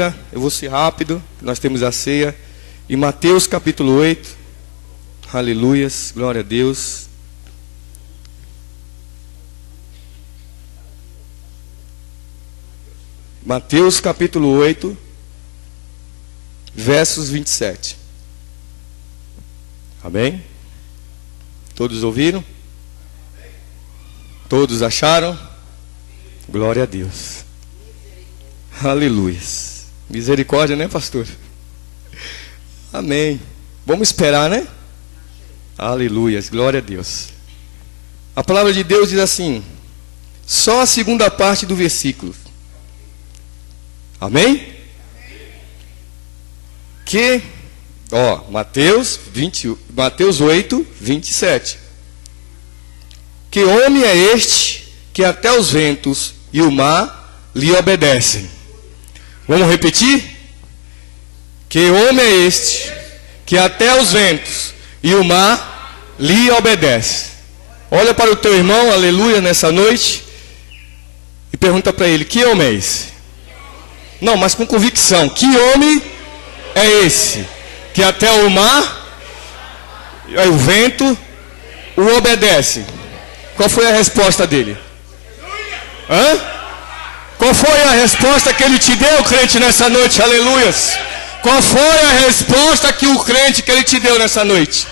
Eu vou ser rápido, nós temos a ceia. Em Mateus capítulo 8. Aleluias, glória a Deus. Mateus capítulo 8, versos 27. Amém? Todos ouviram? Todos acharam? Glória a Deus. Aleluias. Misericórdia, né, pastor? Amém. Vamos esperar, né? Aleluias, glória a Deus. A palavra de Deus diz assim, só a segunda parte do versículo. Amém? Que, Mateus 8, 27. Que homem é este que até os ventos e o mar lhe obedecem? Vamos repetir? Que homem é este que até os ventos e o mar lhe obedece? Olha para o teu irmão, aleluia, nessa noite, e pergunta para ele, que homem é esse? Não, mas com convicção, que homem é esse que até o mar e o vento o obedece? Qual foi a resposta dele? Qual foi a resposta que ele te deu, crente, nessa noite? Aleluias. Qual foi a resposta que o crente que ele te deu nessa noite?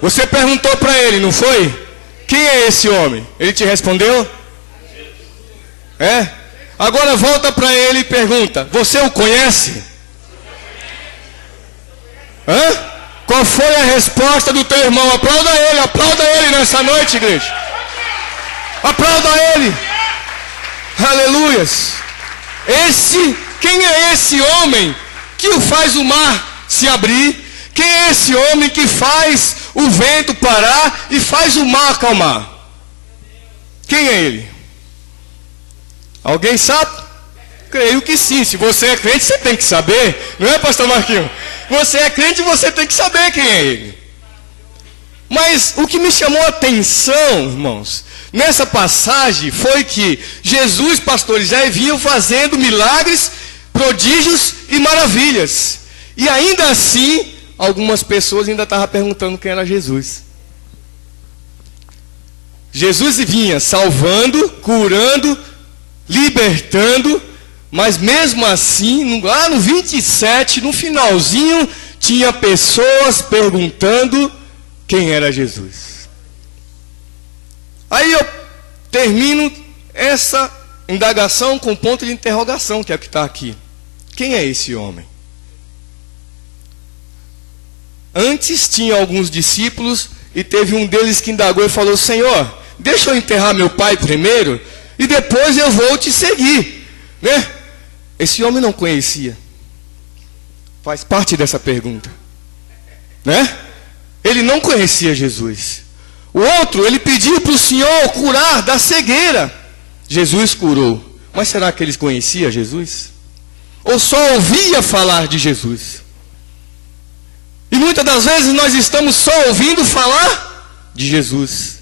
Você perguntou para ele, não foi? Quem é esse homem? Ele te respondeu? Agora volta para ele e pergunta, você o conhece? Qual foi a resposta do teu irmão? Aplauda ele nessa noite, igreja. Aplauda ele. Aleluias. Quem é esse homem que faz o mar se abrir? Quem é esse homem que faz o vento parar e faz o mar acalmar? Quem é ele? Alguém sabe? Creio que sim. Se você é crente, você tem que saber. Não é, pastor Marquinhos? Você é crente, você tem que saber quem é ele. Mas o que me chamou a atenção, irmãos, nessa passagem foi que Jesus, pastores, já vinham fazendo milagres, prodígios e maravilhas. E ainda assim, algumas pessoas ainda estavam perguntando quem era Jesus. Jesus vinha salvando, curando, libertando, mas mesmo assim, lá no 27, no finalzinho, tinha pessoas perguntando quem era Jesus. Aí eu termino essa indagação com ponto de interrogação, que é o que está aqui. Quem é esse homem? Antes tinha alguns discípulos e teve um deles que indagou e falou, Senhor, deixa eu enterrar meu pai primeiro e depois eu vou te seguir, né? Esse homem não conhecia. Faz parte dessa pergunta, né? Ele não conhecia Jesus. O outro, ele pediu para o Senhor curar da cegueira. Jesus curou. Mas será que eles conheciam Jesus? Ou só ouvia falar de Jesus? E muitas das vezes nós estamos só ouvindo falar de Jesus.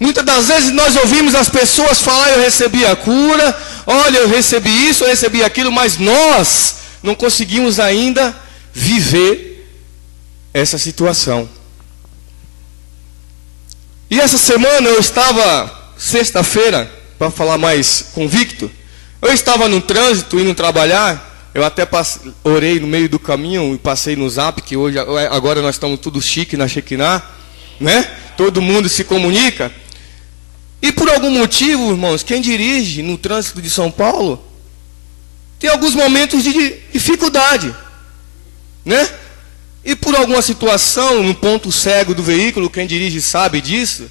Muitas das vezes nós ouvimos as pessoas falar, eu recebi a cura, olha, eu recebi isso, eu recebi aquilo, mas nós não conseguimos ainda viver essa situação. E essa semana eu estava, sexta-feira, para falar mais convicto, eu estava no trânsito, indo trabalhar, eu até orei no meio do caminho e passei no Zap, que hoje, agora nós estamos tudo chique na Shekinah, né? Todo mundo se comunica. E por algum motivo, irmãos, quem dirige no trânsito de São Paulo, tem alguns momentos de dificuldade, né? E por alguma situação, no ponto cego do veículo, quem dirige sabe disso,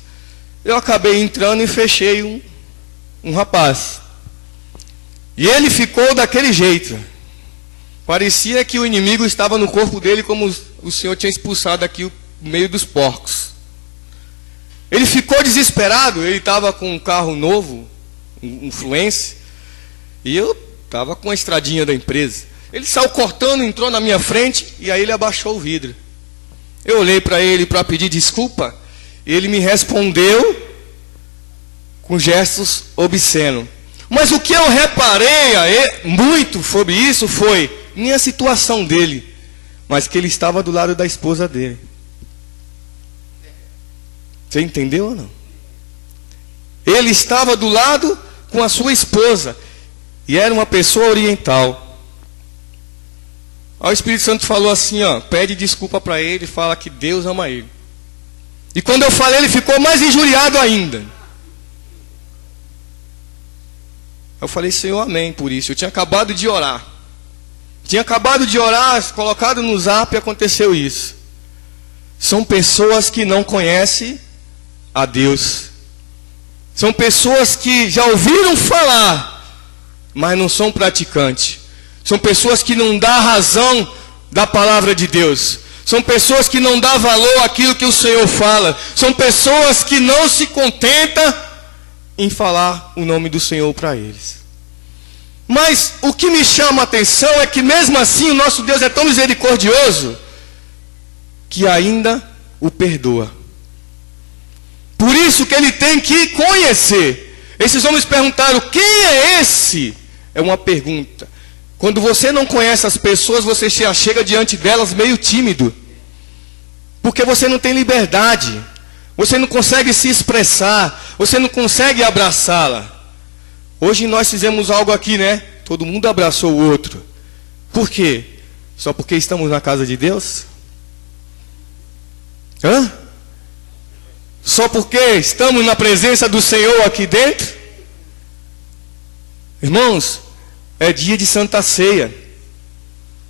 eu acabei entrando e fechei um rapaz. E ele ficou daquele jeito. Parecia que o inimigo estava no corpo dele, como o Senhor tinha expulsado aqui no meio dos porcos. Ele ficou desesperado, ele estava com um carro novo, um Fluence, e eu estava com a estradinha da empresa. Ele saiu cortando, entrou na minha frente e aí ele abaixou o vidro. Eu olhei para ele para pedir desculpa e ele me respondeu com gestos obscenos. Mas o que eu reparei muito sobre isso foi nem a situação dele, mas que ele estava do lado da esposa dele. Você entendeu ou não? Ele estava do lado com a sua esposa, e era uma pessoa oriental. Aí o Espírito Santo falou assim, ó, pede desculpa para ele, fala que Deus ama ele. E quando eu falei, ele ficou mais injuriado ainda. Eu falei, Senhor, amém por isso. Eu tinha acabado de orar. Colocado no zap e aconteceu isso. São pessoas que não conhecem a Deus. São pessoas que já ouviram falar, mas não são praticantes. São pessoas que não dão razão da palavra de Deus. São pessoas que não dão valor àquilo que o Senhor fala. São pessoas que não se contentam em falar o nome do Senhor para eles. Mas o que me chama a atenção é que mesmo assim o nosso Deus é tão misericordioso que ainda o perdoa. Por isso que ele tem que conhecer. Esses homens perguntaram, quem é esse? É uma pergunta. Quando você não conhece as pessoas, você chega diante delas meio tímido. Porque você não tem liberdade. Você não consegue se expressar. Você não consegue abraçá-la. Hoje nós fizemos algo aqui, né? Todo mundo abraçou o outro. Por quê? Só porque estamos na casa de Deus? Hã? Só porque estamos na presença do Senhor aqui dentro? Irmãos, é dia de Santa Ceia.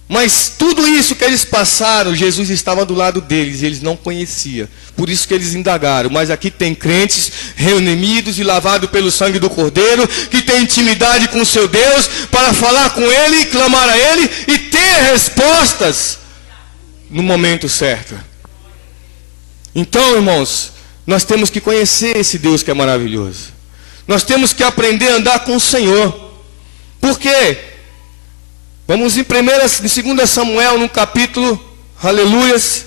Mas tudo isso que eles passaram, Jesus estava do lado deles e eles não conheciam. Por isso que eles indagaram. Mas aqui tem crentes reunidos e lavados pelo sangue do Cordeiro, que tem intimidade com o seu Deus, para falar com Ele, clamar a Ele e ter respostas no momento certo. Então, irmãos, nós temos que conhecer esse Deus que é maravilhoso. Nós temos que aprender a andar com o Senhor. Por quê? Vamos em 2 Samuel, no capítulo, aleluias,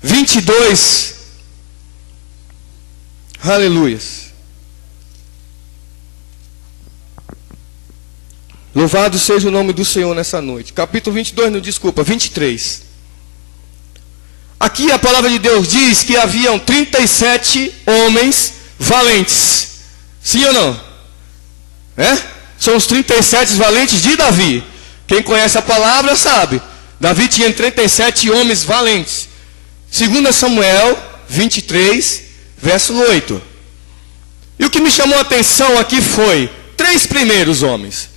22. Aleluias. Louvado seja o nome do Senhor nessa noite. Capítulo 22, não, desculpa, 23. Aqui a palavra de Deus diz que haviam 37 homens valentes. Sim ou não? São os 37 valentes de Davi. Quem conhece a palavra sabe. Davi tinha 37 homens valentes. 2 Samuel 23, verso 8. E o que me chamou a atenção aqui foi 3 primeiros homens.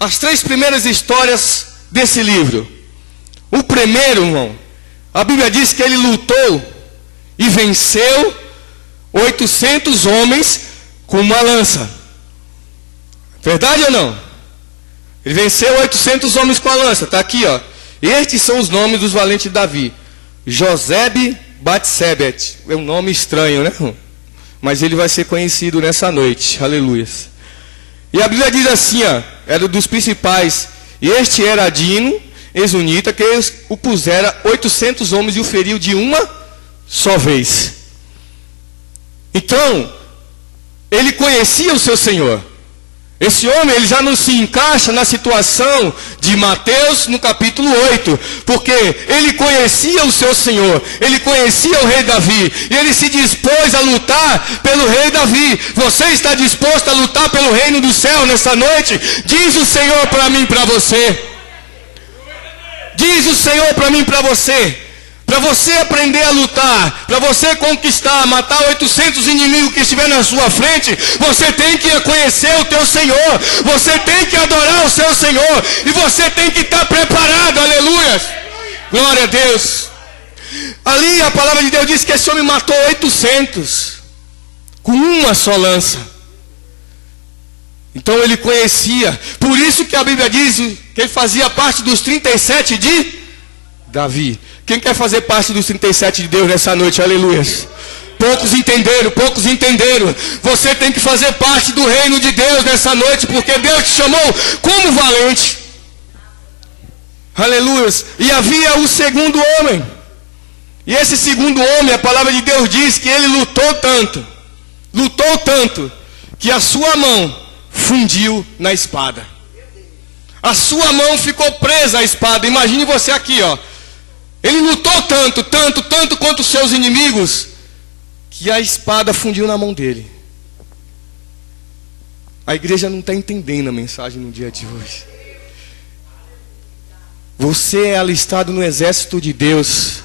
As 3 primeiras histórias desse livro. O primeiro, irmão, a Bíblia diz que ele lutou e venceu 800 homens com uma lança. Verdade ou não? Ele venceu 800 homens com a lança. Está aqui, ó. Estes são os nomes dos valentes de Davi. Josebe Batsebet. É um nome estranho, né? Mas ele vai ser conhecido nessa noite. Aleluia. E a Bíblia diz assim, ó. Era dos principais. Este era Adino, exunita, que o pusera 800 homens e o feriu de uma só vez. Então, ele conhecia o seu Senhor. Esse homem, ele já não se encaixa na situação de Mateus no capítulo 8, porque ele conhecia o seu Senhor, ele conhecia o rei Davi, e ele se dispôs a lutar pelo rei Davi. Você está disposto a lutar pelo reino do céu nessa noite? Diz o Senhor para mim e para você. Diz o Senhor para mim e para você. Para você aprender a lutar, para você conquistar, matar 800 inimigos que estiver na sua frente, você tem que conhecer o teu Senhor, você tem que adorar o seu Senhor, e você tem que estar preparado, aleluia, glória a Deus. Ali a palavra de Deus diz que esse homem matou 800, com uma só lança. Então ele conhecia, por isso que a Bíblia diz que ele fazia parte dos 37 de Davi. Quem quer fazer parte dos 37 de Deus nessa noite? Aleluia. Poucos entenderam. Você tem que fazer parte do reino de Deus nessa noite, porque Deus te chamou como valente. Aleluia. E havia o segundo homem. E esse segundo homem, a palavra de Deus diz que ele lutou tanto, que a sua mão fundiu na espada. A sua mão ficou presa à espada. Imagine você aqui, ó. Ele lutou tanto contra os seus inimigos, que a espada fundiu na mão dele. A igreja não está entendendo a mensagem no dia de hoje. Você é alistado no exército de Deus.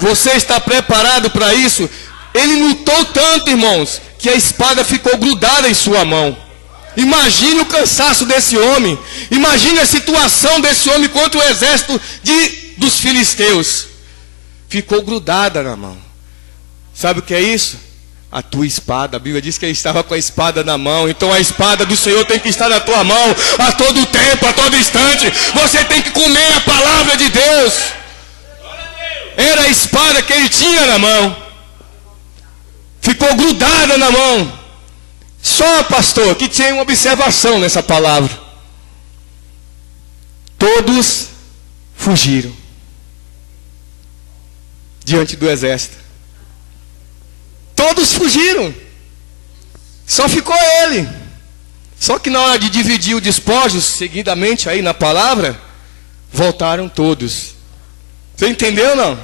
Você está preparado para isso? Ele lutou tanto, irmãos, que a espada ficou grudada em sua mão. Imagine o cansaço desse homem. Imagine a situação desse homem contra o exército dos filisteus. Ficou grudada na mão. Sabe o que é isso? A tua espada. A Bíblia diz que ele estava com a espada na mão. Então a espada do Senhor tem que estar na tua mão a todo tempo, a todo instante. Você tem que comer a palavra de Deus. Era a espada que ele tinha na mão. Ficou grudada na mão. Só, pastor, que tinha uma observação nessa palavra. Todos fugiram diante do exército. Todos fugiram. Só ficou ele. Só que na hora de dividir o despojo, seguidamente aí na palavra, voltaram todos. Você entendeu, não?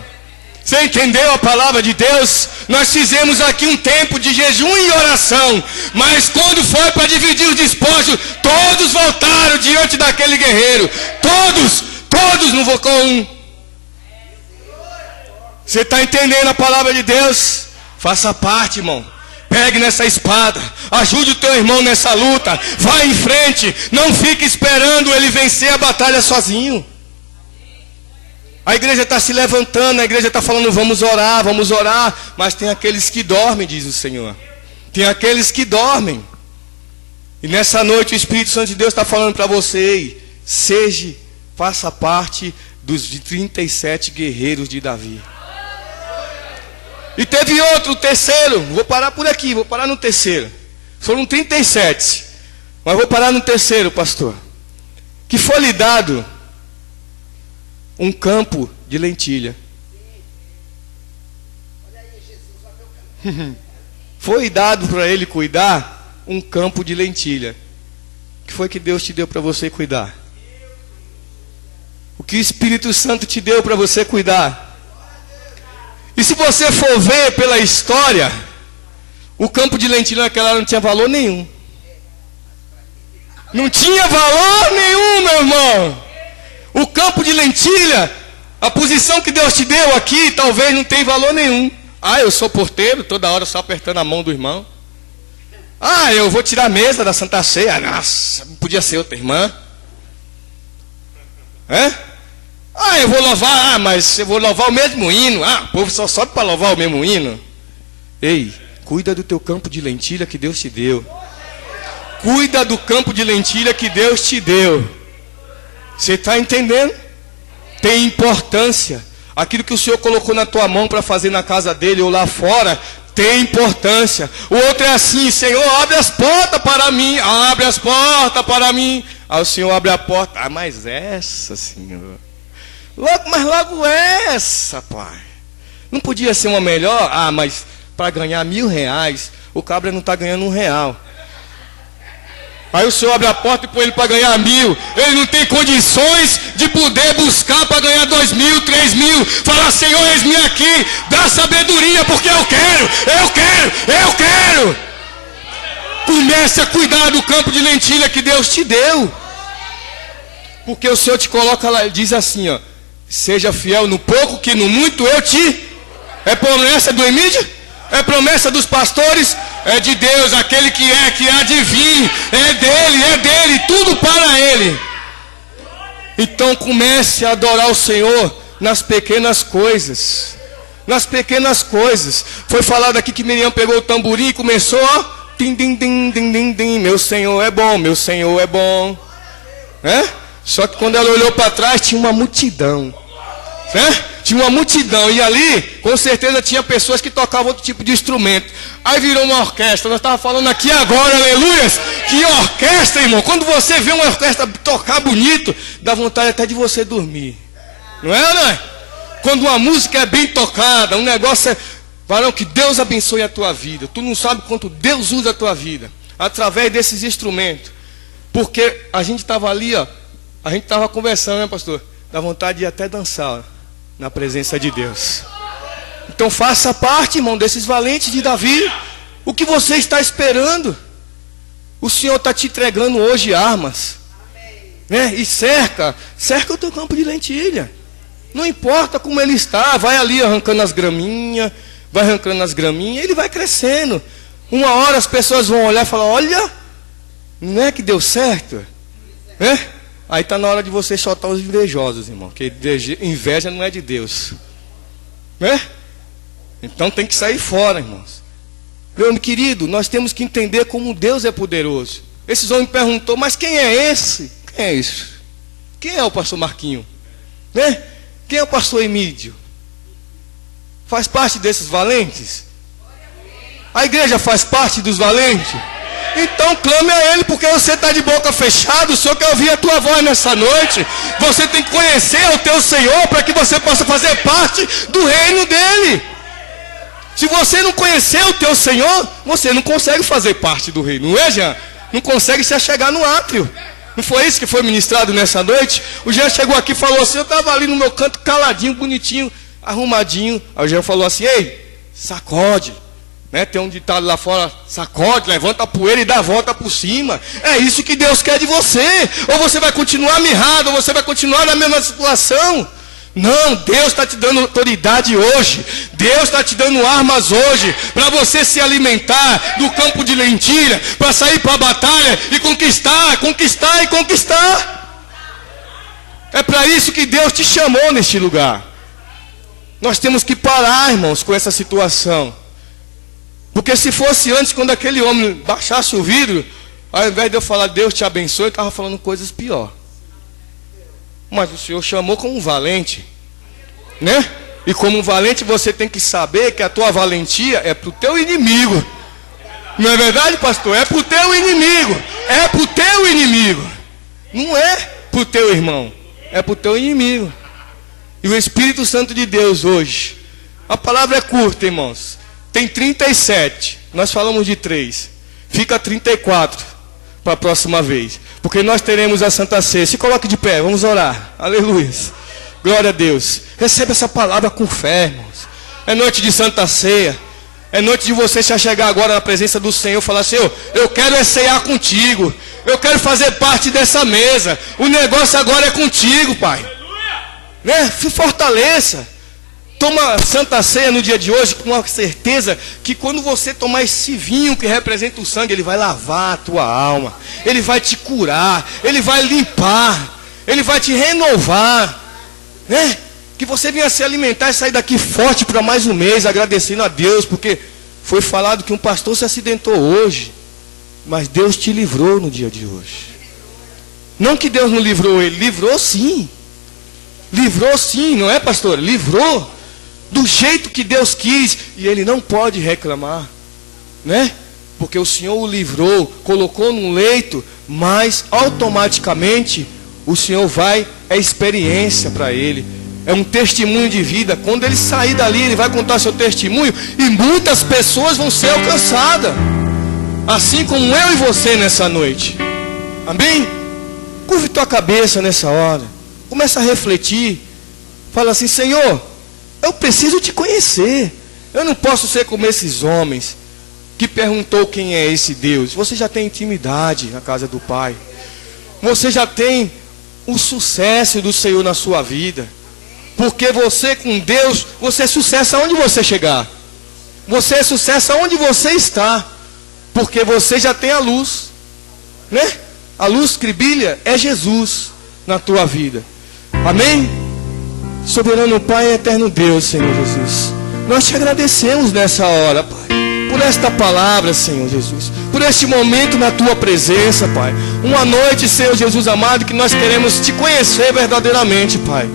Você entendeu a palavra de Deus? Nós fizemos aqui um tempo de jejum e oração, mas quando foi para dividir os despojos, todos voltaram diante daquele guerreiro. Todos, não vou com um. Você está entendendo a palavra de Deus? Faça parte, irmão. Pegue nessa espada, ajude o teu irmão nessa luta, vá em frente, não fique esperando ele vencer a batalha sozinho. A igreja está se levantando, a igreja está falando, vamos orar, mas tem aqueles que dormem, diz o Senhor. Tem aqueles que dormem. E nessa noite o Espírito Santo de Deus está falando para você, faça parte dos 37 guerreiros de Davi. E teve outro, o terceiro, vou parar por aqui, vou parar no terceiro. Foram 37, mas vou parar no terceiro, pastor. Que foi lhe dado um campo de lentilha. Foi dado para ele cuidar um campo de lentilha. O que foi que Deus te deu para você cuidar? O que o Espírito Santo te deu para você cuidar? E se você for ver pela história, o campo de lentilha naquela hora não tinha valor nenhum. Não tinha valor nenhum, meu irmão. O campo de lentilha, a posição que Deus te deu aqui, talvez não tenha valor nenhum. Ah, eu sou porteiro, toda hora só apertando a mão do irmão. Ah, eu vou tirar a mesa da Santa Ceia. Nossa, podia ser outra irmã. Ah, eu vou louvar, mas eu vou louvar o mesmo hino. Ah, o povo só sobe para louvar o mesmo hino. Ei, cuida do teu campo de lentilha que Deus te deu. Cuida do campo de lentilha que Deus te deu. Você está entendendo? Tem importância. Aquilo que o Senhor colocou na tua mão para fazer na casa dele ou lá fora, tem importância. O outro é assim, Senhor, abre as portas para mim. Abre as portas para mim. Aí o Senhor abre a porta. Ah, mas essa, Senhor. Logo essa, Pai. Não podia ser uma melhor? Ah, mas para ganhar R$1.000, o cabra não está ganhando R$1. Aí o Senhor abre a porta e põe ele para ganhar 1.000. Ele não tem condições de poder buscar para ganhar 2.000, 3.000. Fala, Senhor, eis-me aqui. Dá sabedoria, porque eu quero. Comece a cuidar do campo de lentilha que Deus te deu. Porque o Senhor te coloca lá, ele diz assim, ó. Seja fiel no pouco, que no muito eu te... É promessa do Emílio? É promessa dos pastores? É de Deus, aquele que há de vir. É dele, tudo para ele. Então comece a adorar o Senhor nas pequenas coisas. Nas pequenas coisas. Foi falado aqui que Miriam pegou o tamborim e começou, ó. Tim, tim, tim, tim, tim, tim. Meu Senhor é bom, meu Senhor é bom. Só que quando ela olhou para trás, tinha uma multidão. Tinha uma multidão. E ali, com certeza, tinha pessoas que tocavam outro tipo de instrumento. Aí virou uma orquestra. Nós estávamos falando aqui agora, aleluias. Que orquestra, irmão. Quando você vê uma orquestra tocar bonito, dá vontade até de você dormir. Não é? Quando uma música é bem tocada, um negócio é... Varão, que Deus abençoe a tua vida. Tu não sabe quanto Deus usa a tua vida. através desses instrumentos. Porque a gente estava ali, ó, a gente estava conversando, né, pastor? Dá vontade de até dançar, ó, na presença de Deus. Então faça parte, irmão, desses valentes de Davi. O que você está esperando? O Senhor está te entregando hoje armas, né? E cerca o teu campo de lentilha. Não importa como ele está, vai ali arrancando as graminhas, ele vai crescendo. Uma hora as pessoas vão olhar e falar: olha, não é que deu certo? Né? Aí está na hora de você soltar os invejosos, irmão, porque inveja não é de Deus, né? Então tem que sair fora, irmãos. Meu querido, nós temos que entender como Deus é poderoso. Esses homens perguntou: mas quem é esse? Quem é isso? Quem é o pastor Marquinho? Né? Quem é o pastor Emídio? Faz parte desses valentes? A igreja faz parte dos valentes? Então clame a Ele, porque você está de boca fechada. O Senhor quer ouvir a tua voz nessa noite. Você tem que conhecer o teu Senhor para que você possa fazer parte do reino dEle. Se você não conhecer o teu Senhor, você não consegue fazer parte do reino, não é, Jean? Não consegue se achegar no átrio. Não foi isso que foi ministrado nessa noite? O Jean chegou aqui e falou assim: eu estava ali no meu canto caladinho, bonitinho, arrumadinho. Aí o Jean falou assim: ei, sacode, né? Tem um ditado lá fora: sacode, levanta a poeira e dá a volta por cima. É isso que Deus quer de você. Ou você vai continuar mirrado, ou você vai continuar na mesma situação. Não, Deus está te dando autoridade hoje. Deus está te dando armas hoje para você se alimentar do campo de lentilha, para sair para a batalha e conquistar. É para isso que Deus te chamou neste lugar. Nós temos que parar, irmãos, com essa situação. Porque se fosse antes, quando aquele homem baixasse o vidro, ao invés de eu falar Deus te abençoe, eu estava falando coisas piores. Mas o Senhor chamou como um valente, né? E como um valente você tem que saber que a tua valentia é para o teu inimigo. Não é verdade, pastor? É para o teu inimigo. É para o teu inimigo. Não é para o teu irmão. É para o teu inimigo. E o Espírito Santo de Deus hoje, a palavra é curta, irmãos. Tem 37. Nós falamos de 3. Fica 34 para a próxima vez. Porque nós teremos a Santa Ceia. Se coloque de pé, vamos orar. Aleluia. Glória a Deus. Receba essa palavra com fé, irmãos. É noite de Santa Ceia. É noite de você se achegar agora na presença do Senhor e falar: Senhor, eu quero cear contigo. Eu quero fazer parte dessa mesa. O negócio agora é contigo, Pai. Né? Se fortaleça. Toma Santa Ceia no dia de hoje com a certeza que quando você tomar esse vinho que representa o sangue, ele vai lavar a tua alma, ele vai te curar, ele vai limpar, ele vai te renovar, né? Que você venha se alimentar e sair daqui forte para mais um mês, agradecendo a Deus, porque foi falado que um pastor se acidentou hoje, mas Deus te livrou no dia de hoje. Não que Deus não livrou ele, livrou sim, não é, pastor? Livrou. Do jeito que Deus quis, e ele não pode reclamar, né? Porque o Senhor o livrou, colocou num leito, mas automaticamente o Senhor é experiência para ele, é um testemunho de vida. Quando ele sair dali, ele vai contar seu testemunho e muitas pessoas vão ser alcançadas, assim como eu e você nessa noite. Amém? Curve tua cabeça nessa hora, começa a refletir, fala assim: Senhor, eu preciso te conhecer. Eu não posso ser como esses homens que perguntou quem é esse Deus. Você já tem intimidade na casa do Pai. Você já tem o sucesso do Senhor na sua vida. Porque você com Deus, você é sucesso aonde você chegar. Você é sucesso aonde você está. Porque você já tem a luz, né? A luz que brilha é Jesus na tua vida. Amém? Soberano Pai, eterno Deus, Senhor Jesus, nós te agradecemos nessa hora, Pai, por esta palavra, Senhor Jesus, por este momento na tua presença, Pai. Uma noite, Senhor Jesus amado, que nós queremos te conhecer verdadeiramente, Pai.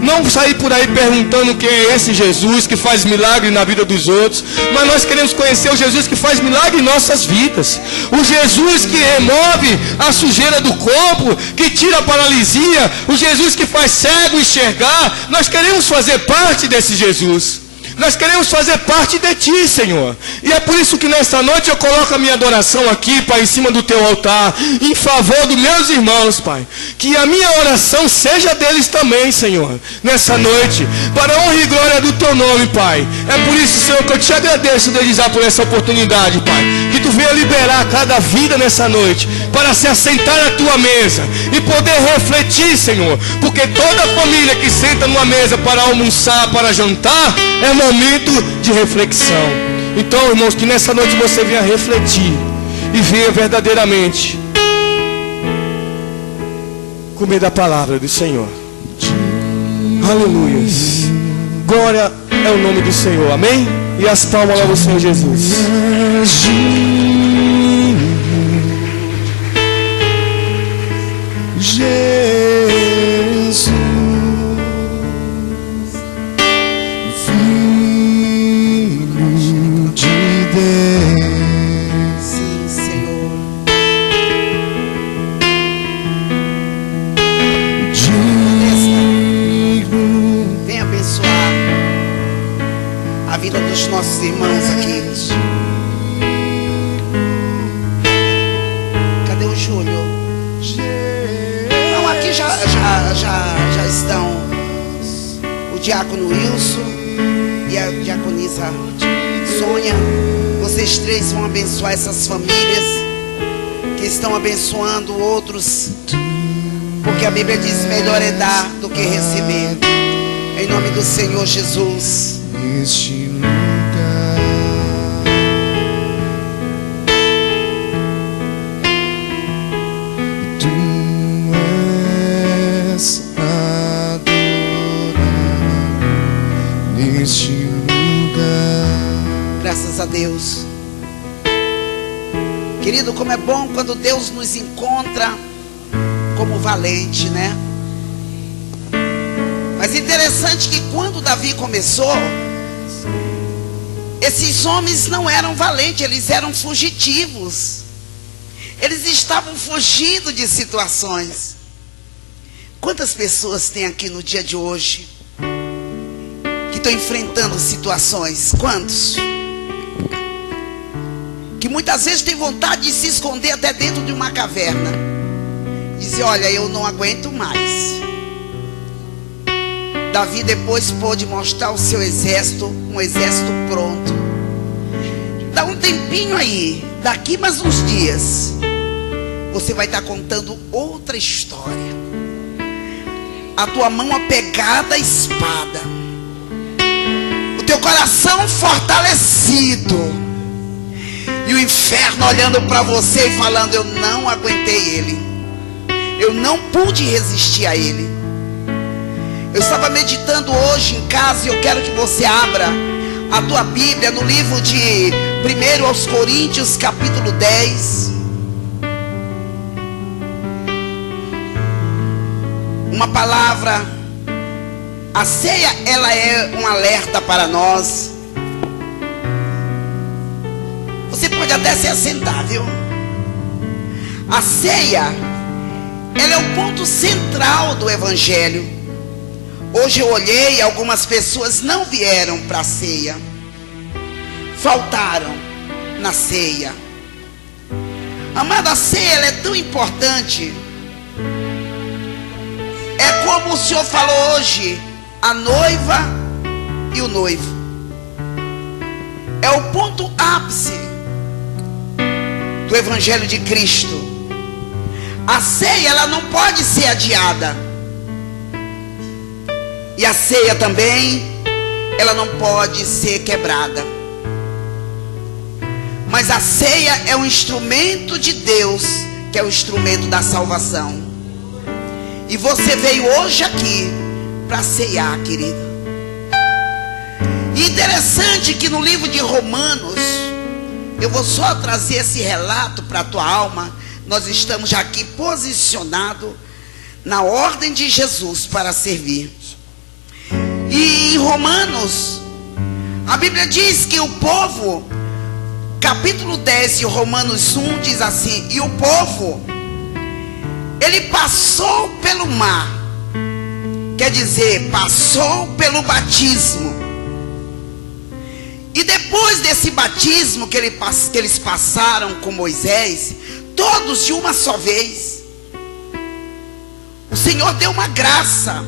Não sair por aí perguntando quem é esse Jesus que faz milagre na vida dos outros, mas nós queremos conhecer o Jesus que faz milagre em nossas vidas. O Jesus que remove a sujeira do corpo, que tira a paralisia, o Jesus que faz cego enxergar. Nós queremos fazer parte desse Jesus. Nós queremos fazer parte de Ti, Senhor. E é por isso que nesta noite eu coloco a minha adoração aqui, Pai, em cima do Teu altar, em favor dos meus irmãos, Pai. Que a minha oração seja deles também, Senhor, nessa noite, para a honra e glória do Teu nome, Pai. É por isso, Senhor, que eu te agradeço desde já por essa oportunidade, Pai. Que Tu venha liberar cada vida nessa noite, para se assentar à Tua mesa e poder refletir, Senhor. Porque toda família que senta numa mesa para almoçar, para jantar, é momento de reflexão. Então, irmãos, que nessa noite você venha refletir e venha verdadeiramente comer da palavra do Senhor. Aleluia. Glória é o nome do Senhor. Amém? E as palmas ao Senhor Jesus. Jesus, Filho de Deus. Sim, Senhor. Vem abençoar a vida dos nossos irmãos aqui. Cadê o Júlio? Não, aqui já estão o diácono Wilson e a diaconisa Sônia. Vocês três vão abençoar essas famílias que estão abençoando outros, porque a Bíblia diz: melhor é dar do que receber. Em nome do Senhor Jesus. Este lugar, Tu és adorado neste lugar. Graças a Deus. Querido, como é bom quando Deus nos encontra como valente, né? Mas interessante que quando Davi começou, esses homens não eram valentes, eles eram fugitivos. Eles estavam fugindo de situações. Quantas pessoas tem aqui no dia de hoje que estão enfrentando situações? Quantos? Que muitas vezes tem vontade de se esconder até dentro de uma caverna. Dizer: olha, eu não aguento mais. Davi depois pôde mostrar o seu exército, um exército pronto. Dá um tempinho aí, daqui mais uns dias, você vai estar contando outra história. A tua mão apegada à espada, o teu coração fortalecido, e o inferno olhando para você e falando: eu não aguentei ele, eu não pude resistir a ele. Eu estava meditando hoje em casa e eu quero que você abra a tua Bíblia no livro de 1 aos Coríntios, capítulo 10. Uma palavra. A ceia, ela é um alerta para nós. Você pode até se assentar, viu? A ceia, ela é o ponto central do Evangelho. Hoje eu olhei e algumas pessoas não vieram para a ceia, faltaram na ceia. Amada, a ceia, ela é tão importante. É como o Senhor falou hoje: a noiva e o noivo. É o ponto ápice do Evangelho de Cristo. A ceia, ela não pode ser adiada. E a ceia também, ela não pode ser quebrada. Mas a ceia é um instrumento de Deus, que é o instrumento da salvação. E você veio hoje aqui para ceiar, querida. E interessante que no livro de Romanos, eu vou só trazer esse relato para a tua alma. Nós estamos já aqui posicionados na ordem de Jesus para servir. E em Romanos, a Bíblia diz que o povo, capítulo 10 de Romanos 1 diz assim: e o povo, ele passou pelo mar, quer dizer, passou pelo batismo. E depois desse batismo que eles passaram com Moisés, todos de uma só vez, o Senhor deu uma graça,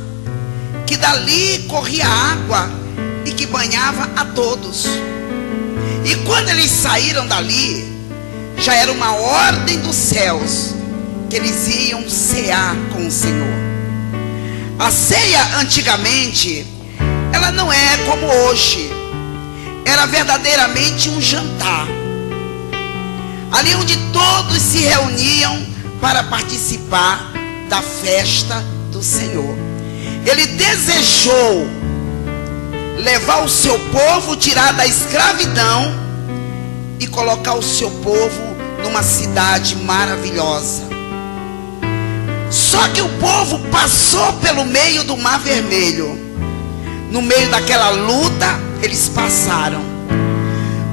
que dali corria água e que banhava a todos. E quando eles saíram dali, já era uma ordem dos céus, que eles iam cear com o Senhor. A ceia antigamente, ela não é como hoje. Era verdadeiramente um jantar, ali onde todos se reuniam para participar da festa do Senhor. Ele desejou levar o seu povo, tirar da escravidão e colocar o seu povo numa cidade maravilhosa. Só que o povo passou pelo meio do Mar Vermelho. No meio daquela luta, eles passaram.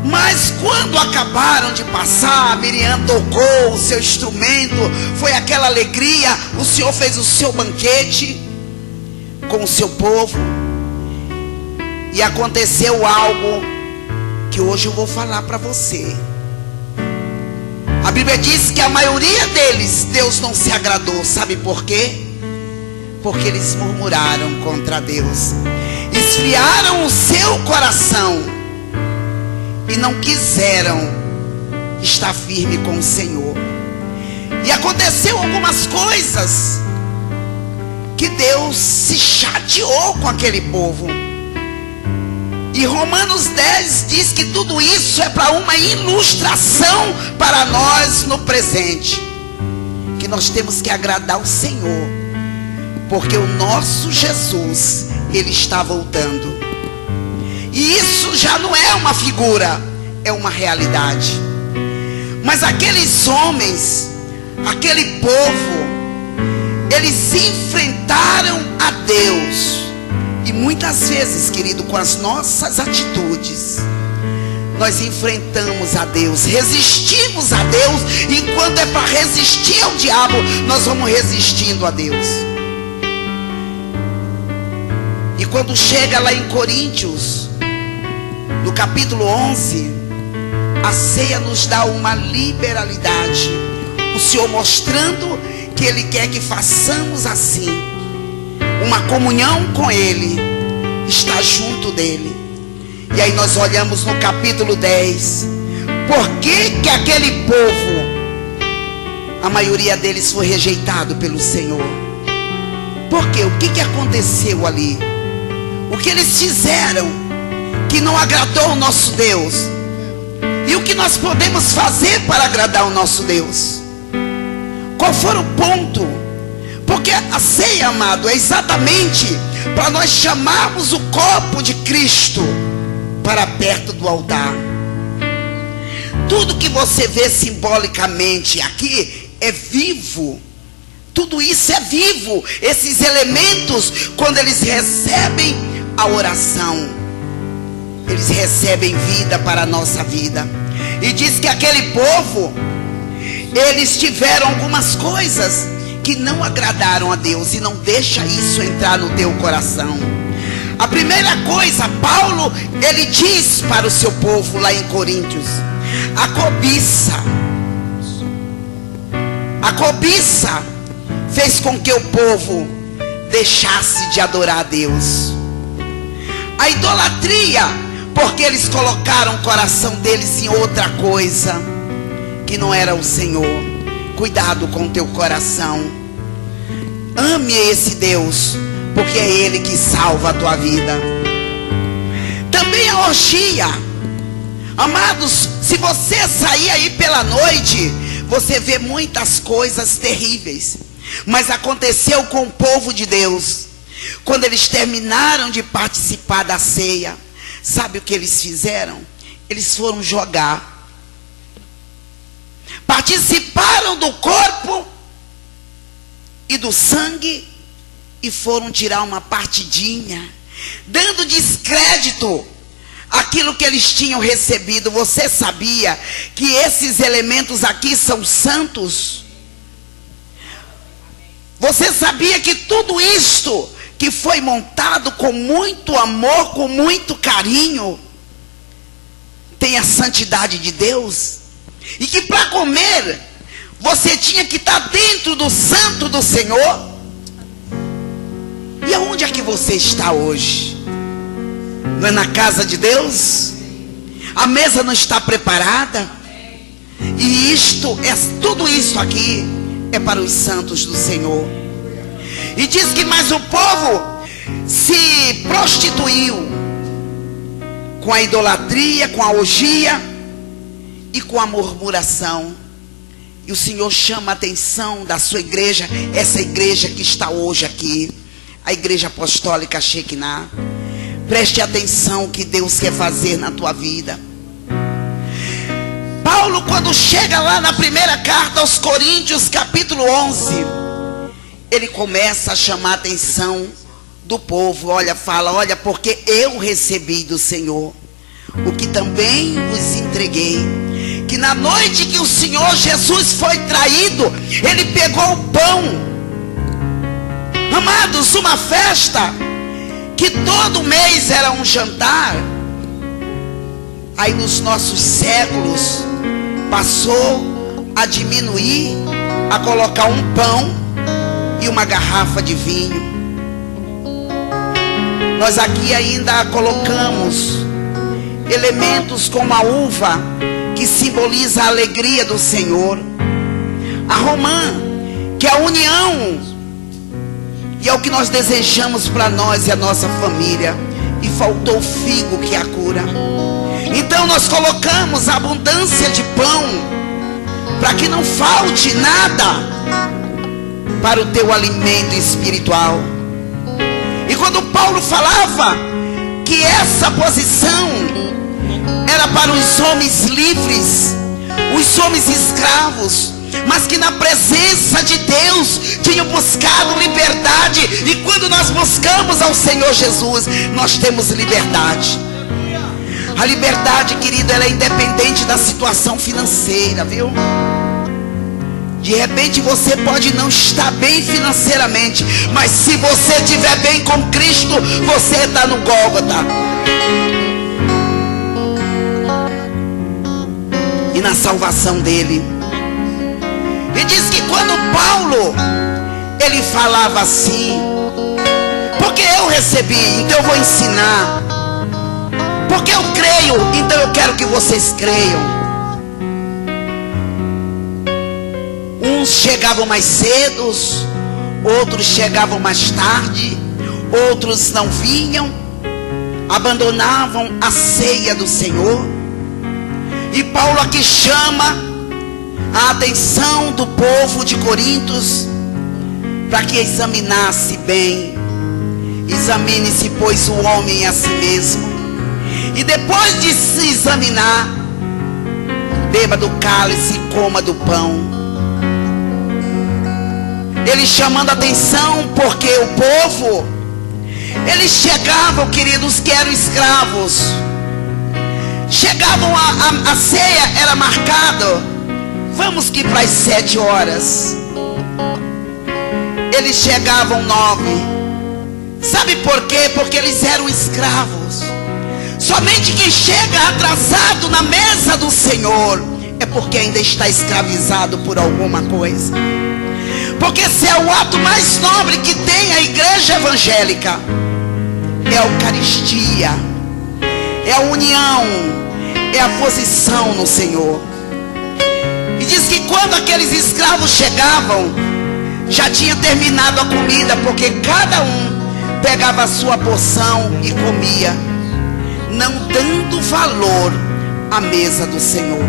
Mas quando acabaram de passar, Miriam tocou o seu instrumento, foi aquela alegria. O Senhor fez o seu banquete com o seu povo. E aconteceu algo que hoje eu vou falar para você. A Bíblia diz que a maioria deles, Deus não se agradou. Sabe por quê? Porque eles murmuraram contra Deus, esfriaram o seu coração e não quiseram estar firme com o Senhor. E aconteceu algumas coisas que Deus se chateou com aquele povo. E Romanos 10 diz que tudo isso é para uma ilustração para nós no presente, que nós temos que agradar o Senhor, porque o nosso Jesus, Ele está voltando. E isso já não é uma figura, é uma realidade. Mas aqueles homens, aquele povo, eles enfrentaram a Deus. E muitas vezes, querido, com as nossas atitudes, nós enfrentamos a Deus, resistimos a Deus. E enquanto é para resistir ao diabo, nós vamos resistindo a Deus. E quando chega lá em Coríntios, no capítulo 11, a ceia nos dá uma liberalidade. O Senhor mostrando que Ele quer que façamos assim, uma comunhão com Ele, estar junto dEle. E aí nós olhamos no capítulo 10, por que aquele povo, a maioria deles foi rejeitado pelo Senhor? Por quê? O que aconteceu ali? O que eles fizeram que não agradou o nosso Deus? E o que nós podemos fazer para agradar o nosso Deus? Qual foi o ponto? Porque a ceia, amado, é exatamente para nós chamarmos o corpo de Cristo para perto do altar. Tudo que você vê simbolicamente aqui é vivo. Tudo isso é vivo. Esses elementos, quando eles recebem a oração, eles recebem vida para a nossa vida. E diz que aquele povo, eles tiveram algumas coisas que não agradaram a Deus. E não deixa isso entrar no teu coração. A primeira coisa, Paulo, ele diz para o seu povo lá em Coríntios: a cobiça. A cobiça fez com que o povo deixasse de adorar a Deus. A idolatria, porque eles colocaram o coração deles em outra coisa, que não era o Senhor. Cuidado com o teu coração. Ame esse Deus, porque é Ele que salva a tua vida. Também a orgia. Amados, se você sair aí pela noite, você vê muitas coisas terríveis. Mas aconteceu com o povo de Deus. Quando eles terminaram de participar da ceia, sabe o que eles fizeram? Eles foram jogar. Participaram do corpo e do sangue e foram tirar uma partidinha, dando descrédito àquilo que eles tinham recebido. Você sabia que esses elementos aqui são santos? Você sabia que tudo isto que foi montado com muito amor, com muito carinho, tem a santidade de Deus, e que para comer você tinha que estar dentro do santo do Senhor. E aonde é que você está hoje? Não é na casa de Deus? A mesa não está preparada? E tudo isso aqui é para os santos do Senhor. E diz que mais o povo se prostituiu com a idolatria, com a orgia e com a murmuração. E o Senhor chama a atenção da sua igreja, essa igreja que está hoje aqui, a Igreja Apostólica Shekinah. Preste atenção o que Deus quer fazer na tua vida. Paulo, quando chega lá na primeira carta aos Coríntios, capítulo 11, ele começa a chamar a atenção do povo. Olha, porque eu recebi do Senhor o que também vos entreguei, que na noite que o Senhor Jesus foi traído, ele pegou o pão. Amados, uma festa que todo mês era um jantar, aí nos nossos séculos passou a diminuir, a colocar um pão e uma garrafa de vinho. Nós aqui ainda colocamos elementos como a uva, que simboliza a alegria do Senhor, a romã, que é a união, e é o que nós desejamos para nós e a nossa família. E faltou o figo, que é a cura. Então nós colocamos a abundância de pão, para que não falte nada para o teu alimento espiritual. E quando Paulo falava que essa posição era para os homens livres, os homens escravos, mas que na presença de Deus tinham buscado liberdade. E quando nós buscamos ao Senhor Jesus, nós temos liberdade. A liberdade, querido, ela é independente da situação financeira, viu? De repente você pode não estar bem financeiramente, mas se você estiver bem com Cristo, você está no Gólgota. E na salvação dele. E diz que quando Paulo, ele falava assim: porque eu recebi, então eu vou ensinar. Porque eu creio, então eu quero que vocês creiam. Uns chegavam mais cedo, outros chegavam mais tarde, outros não vinham, abandonavam a ceia do Senhor. E Paulo aqui chama a atenção do povo de Corintos para que examinasse bem. Examine-se, pois, o homem a si mesmo, e depois de se examinar, beba do cálice e coma do pão. Ele chamando a atenção, porque o povo, eles chegavam, queridos, que eram escravos, chegavam, a ceia era marcada, vamos que para as 7 horas, eles chegavam 9, sabe por quê? Porque eles eram escravos. Somente quem chega atrasado na mesa do Senhor é porque ainda está escravizado por alguma coisa. Porque esse é o ato mais nobre que tem a igreja evangélica, é a Eucaristia, é a união, é a posição no Senhor. E diz que quando aqueles escravos chegavam, já tinha terminado a comida, porque cada um pegava a sua porção e comia, não dando valor à mesa do Senhor.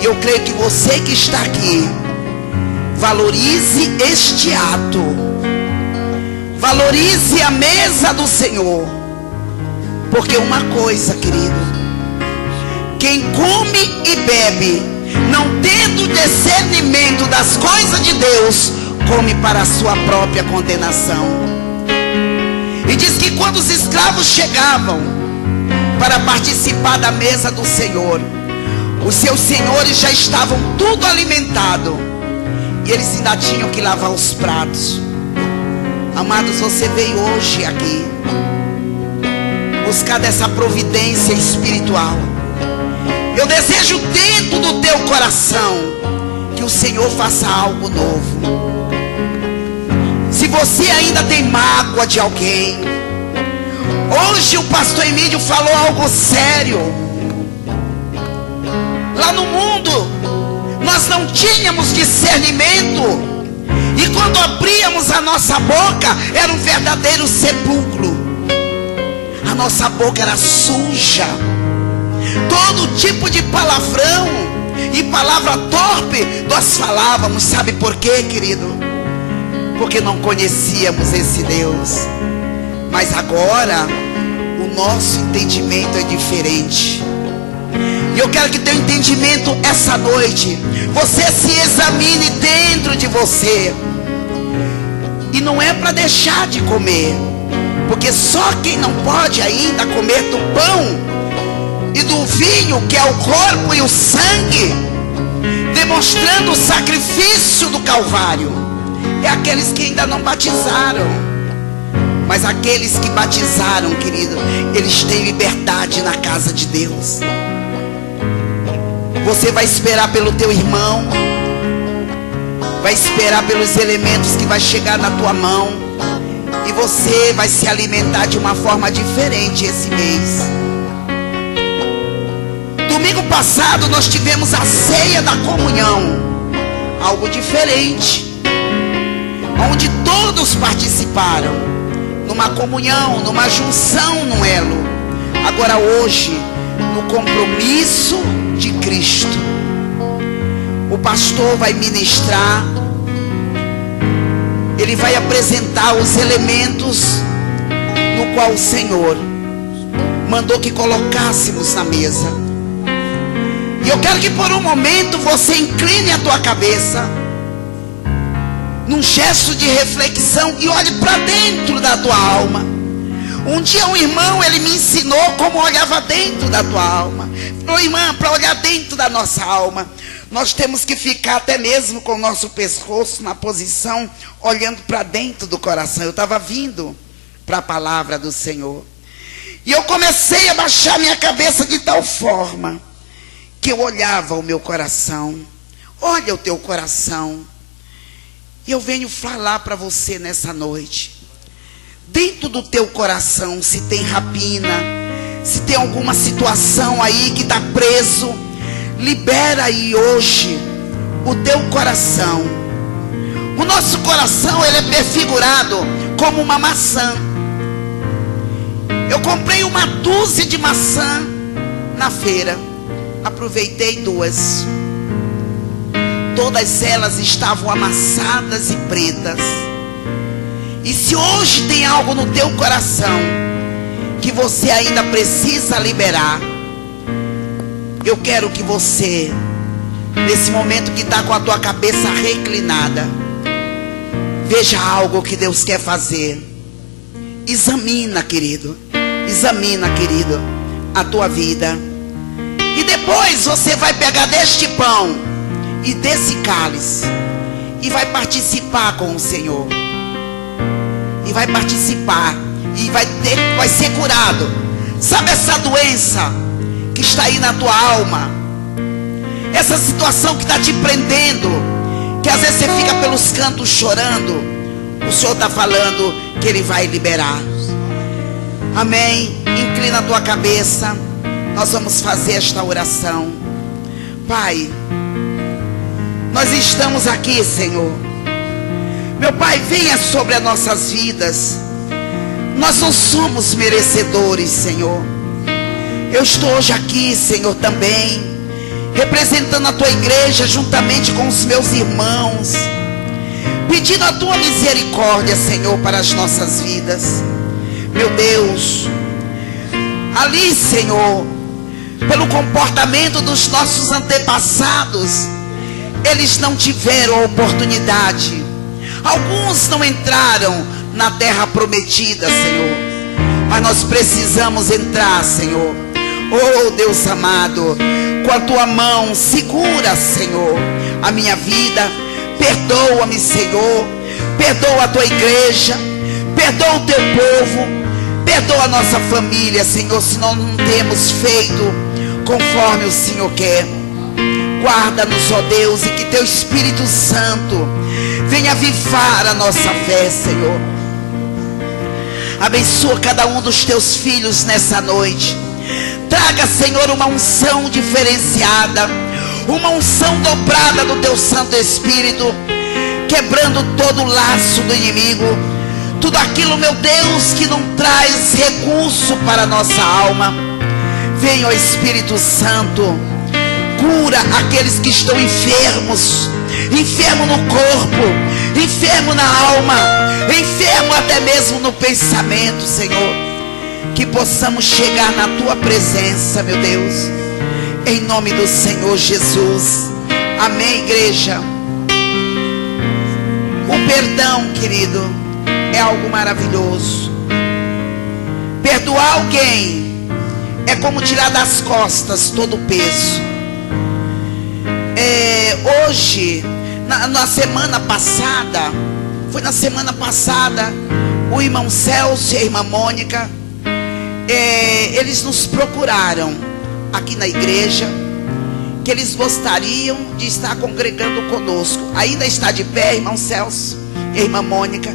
E eu creio que você que está aqui, valorize este ato, valorize a mesa do Senhor. Porque uma coisa, querido, quem come e bebe, não tendo discernimento das coisas de Deus, come para a sua própria condenação. E diz que quando os escravos chegavam para participar da mesa do Senhor, os seus senhores já estavam tudo alimentado, e eles ainda tinham que lavar os pratos. Amados, você veio hoje aqui buscar dessa providência espiritual. Eu desejo dentro do teu coração que o Senhor faça algo novo. Se você ainda tem mágoa de alguém, hoje o pastor Emílio falou algo sério. Lá no mundo nós não tínhamos discernimento, e quando abríamos a nossa boca era um verdadeiro sepulcro. A nossa boca era suja, todo tipo de palavrão e palavra torpe nós falávamos. Sabe por quê, querido? Porque não conhecíamos esse Deus. Mas agora o nosso entendimento é diferente. E eu quero que teu entendimento essa noite, você se examine dentro de você. E não é para deixar de comer, porque só quem não pode ainda comer do pão e do vinho, que é o corpo e o sangue, demonstrando o sacrifício do Calvário, é aqueles que ainda não batizaram. Mas aqueles que batizaram, querido, eles têm liberdade na casa de Deus. Você vai esperar pelo teu irmão, vai esperar pelos elementos que vai chegar na tua mão, e você vai se alimentar de uma forma diferente esse mês. Domingo passado nós tivemos a ceia da comunhão, algo diferente, onde todos participaram, numa comunhão, numa junção, num elo. Agora hoje, no compromisso de Cristo, o pastor vai ministrar, ele vai apresentar os elementos no qual o Senhor mandou que colocássemos na mesa. E eu quero que por um momento você incline a tua cabeça, num gesto de reflexão, e olhe para dentro da tua alma. Um dia um irmão, ele me ensinou como olhava dentro da tua alma. Falou: irmã, para olhar dentro da nossa alma, nós temos que ficar até mesmo com o nosso pescoço na posição, olhando para dentro do coração. Eu estava vindo para a palavra do Senhor, e eu comecei a baixar minha cabeça de tal forma que eu olhava o meu coração. Olha o teu coração. E eu venho falar para você nessa noite. Dentro do teu coração, se tem rapina, se tem alguma situação aí que está preso, libera aí hoje o teu coração. O nosso coração, ele é perfigurado como uma maçã. Eu comprei uma dúzia de maçã na feira, aproveitei 2. Todas elas estavam amassadas e pretas. E se hoje tem algo no teu coração que você ainda precisa liberar, eu quero que você, nesse momento que está com a tua cabeça reclinada, veja algo que Deus quer fazer. Examina, querido, a tua vida. E depois você vai pegar deste pão e desse cálice e vai participar com o Senhor. E vai participar e vai ser curado. Sabe essa doença que está aí na tua alma? Essa situação que está te prendendo, que às vezes você fica pelos cantos chorando. O Senhor está falando que Ele vai liberar. Amém? Inclina a tua cabeça. Nós vamos fazer esta oração. Pai, nós estamos aqui, Senhor. Meu Pai, venha sobre as nossas vidas. Nós não somos merecedores, Senhor. Eu estou hoje aqui, Senhor, também representando a tua igreja juntamente com os meus irmãos, pedindo a tua misericórdia, Senhor, para as nossas vidas. Meu Deus, ali, Senhor, pelo comportamento dos nossos antepassados, eles não tiveram a oportunidade. Alguns não entraram na terra prometida, Senhor, mas nós precisamos entrar, Senhor. Oh Deus amado, com a tua mão segura, Senhor, a minha vida. Perdoa-me, Senhor. Perdoa a tua igreja, perdoa o teu povo, perdoa a nossa família, Senhor, se nós não temos feito conforme o Senhor quer. Guarda-nos, ó Deus, e que teu Espírito Santo venha avivar a nossa fé, Senhor. Abençoa cada um dos teus filhos nessa noite. Traga, Senhor, uma unção diferenciada, uma unção dobrada do teu Santo Espírito, quebrando todo o laço do inimigo, tudo aquilo, meu Deus, que não traz recurso para a nossa alma. Venha, ó Espírito Santo, cura aqueles que estão enfermos, enfermo no corpo, enfermo na alma, enfermo até mesmo no pensamento, Senhor. Que possamos chegar na tua presença, meu Deus, em nome do Senhor Jesus. Amém, igreja. O perdão, querido, é algo maravilhoso. Perdoar alguém é como tirar das costas todo o peso. Hoje, na semana passada, foi na semana passada, o irmão Celso e a irmã Mônica, eles nos procuraram aqui na igreja, que eles gostariam de estar congregando conosco. Ainda está de pé, irmão Celso e irmã Mônica?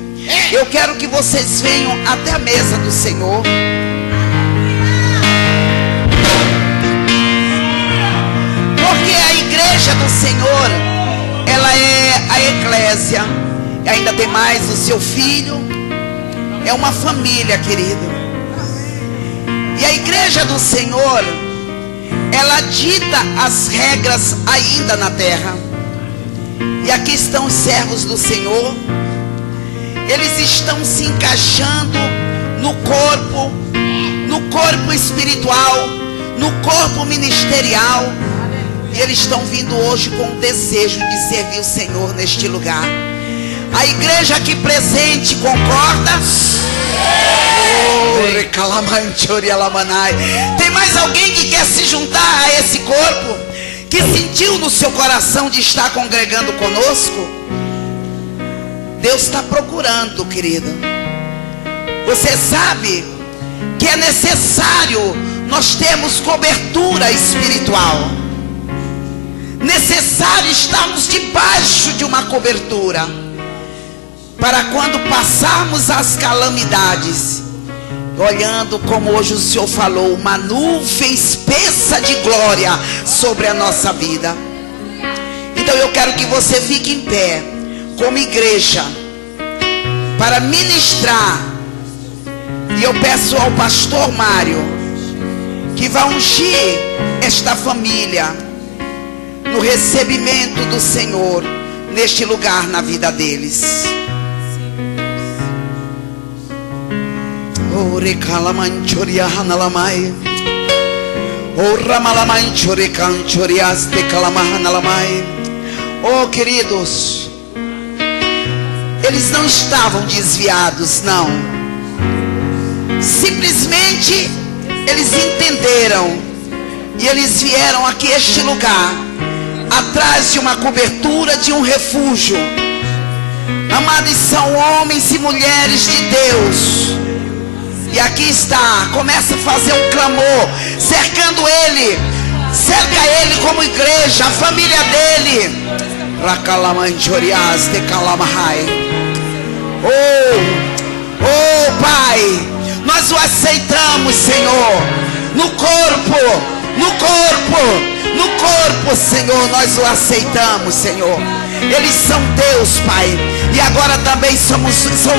Eu quero que vocês venham até a mesa do Senhor. Porque a igreja do Senhor, ela é a eclésia. E ainda tem mais o seu filho. É uma família, querido. E a igreja do Senhor, ela dita as regras ainda na terra. E aqui estão os servos do Senhor. Eles estão se encaixando no corpo espiritual, no corpo ministerial. E eles estão vindo hoje com o desejo de servir o Senhor neste lugar. A igreja aqui presente concorda? Tem mais alguém que quer se juntar a esse corpo, que sentiu no seu coração de estar congregando conosco? Deus está procurando, querido. Você sabe que é necessário nós termos cobertura espiritual. Necessário estarmos debaixo de uma cobertura, para quando passarmos as calamidades, olhando como hoje o Senhor falou, uma nuvem espessa de glória sobre a nossa vida. Então eu quero que você fique em pé como igreja para ministrar. E eu peço ao pastor Mário que vai ungir esta família no recebimento do Senhor neste lugar na vida deles. Oh, queridos, eles não estavam desviados, não. Simplesmente eles entenderam e eles vieram aqui a este lugar, atrás de uma cobertura, de um refúgio. Amados, são homens e mulheres de Deus. E aqui está, começa a fazer um clamor, cercando ele, cerca ele como igreja, a família dele. Oh Pai, nós o aceitamos, Senhor, no corpo, Senhor, nós o aceitamos, Senhor. Eles são teus, Pai, e agora também são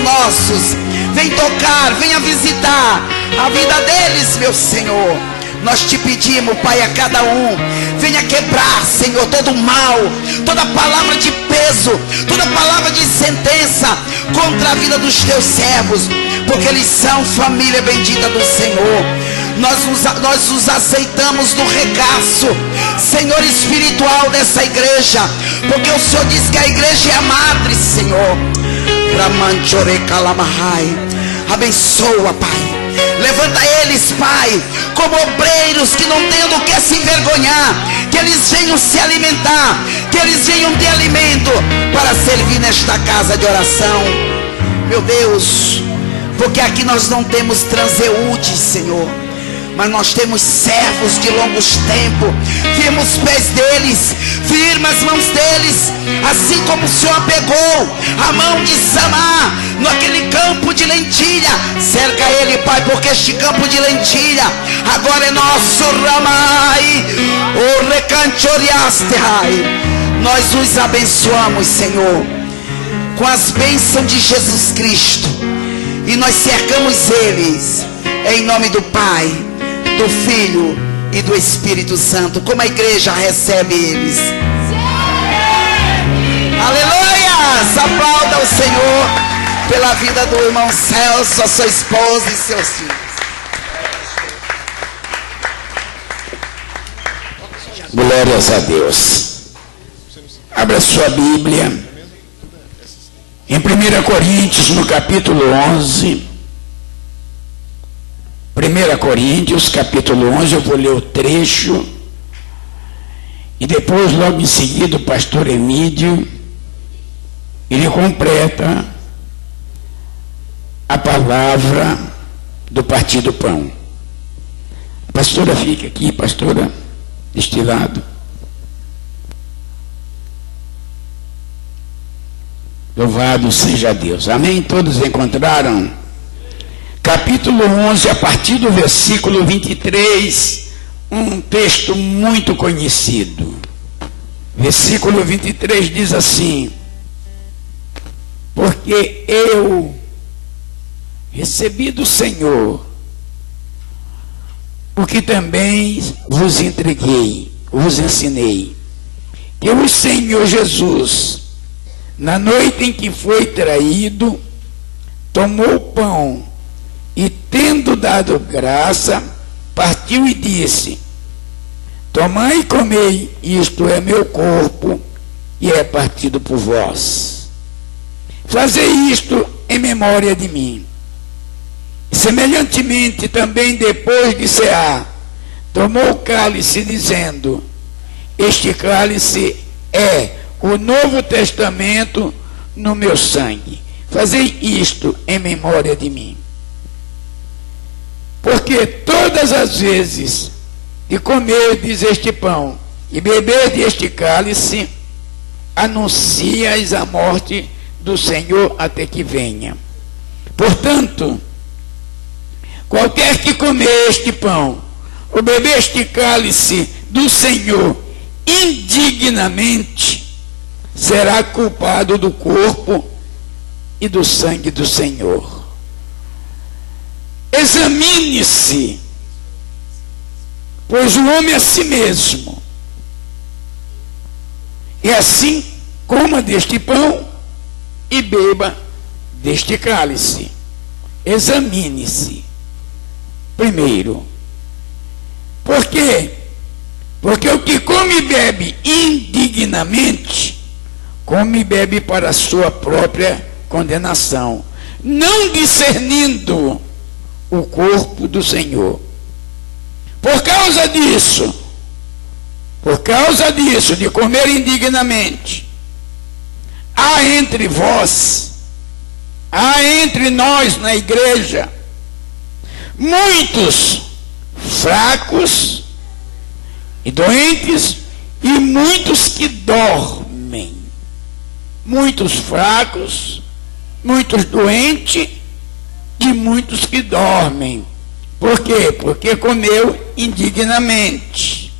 nossos. Vem tocar, venha visitar a vida deles, meu Senhor. Nós te pedimos, Pai, a cada um, venha quebrar, Senhor, todo mal, toda palavra de peso, toda palavra de sentença contra a vida dos teus servos, porque eles são família bendita do Senhor. Nós os aceitamos no regaço, Senhor, espiritual dessa igreja, porque o Senhor diz que a igreja é a madre, Senhor. Abençoa, Pai. Levanta eles, Pai, como obreiros que não tenham do que se envergonhar, que eles venham se alimentar, que eles venham ter alimento para servir nesta casa de oração, meu Deus, porque aqui nós não temos transeúntes, Senhor. mas nós temos servos de longos tempos. Firma os pés deles, firma as mãos deles, assim como o Senhor pegou a mão de Samar naquele campo de lentilha. Cerca ele, Pai, porque este campo de lentilha agora é nosso. Ramai, o recanchoriastehai. Nós os abençoamos, Senhor, com as bênçãos de Jesus Cristo, e nós cercamos eles em nome do Pai, do Filho e do Espírito Santo. Como a igreja recebe eles. Aleluia! Aplauda o Senhor pela vida do irmão Celso, a sua esposa e seus filhos. Glórias a Deus. Abra sua Bíblia em 1 Coríntios, no capítulo 11. 1 Coríntios, capítulo 11, eu vou ler o trecho, e depois, logo em seguida, o pastor Emídio, ele completa a palavra do Partir do Pão. A pastora fica aqui, pastora, deste lado. Louvado seja Deus. Amém? Todos encontraram? Capítulo 11, a partir do versículo 23, um texto muito conhecido. Versículo 23 diz assim: porque eu recebi do Senhor o que também vos entreguei, vos ensinei, que o Senhor Jesus, na noite em que foi traído, tomou o pão e, tendo dado graça, partiu e disse: tomai e comei, isto é meu corpo, e é partido por vós. Fazei isto em memória de mim. E, semelhantemente, também depois de cear, tomou o cálice, dizendo: este cálice é o Novo Testamento no meu sangue. Fazei isto em memória de mim. Porque todas as vezes de comerdes este pão e beberdes este cálice, anunciais a morte do Senhor até que venha. Portanto, qualquer que comer este pão ou beber este cálice do Senhor indignamente, será culpado do corpo e do sangue do Senhor. Examine-se, pois o homem é a si mesmo, e assim coma deste pão e beba deste cálice. Examine-se primeiro. Por quê? Porque o que come e bebe indignamente, come e bebe para a sua própria condenação, não discernindo o corpo do Senhor. Por causa disso, de comer indignamente, há entre vós, há entre nós na igreja, muitos fracos e doentes, e muitos que dormem. Muitos fracos, muitos doentes e muitos que dormem. Por quê? Porque comeu indignamente.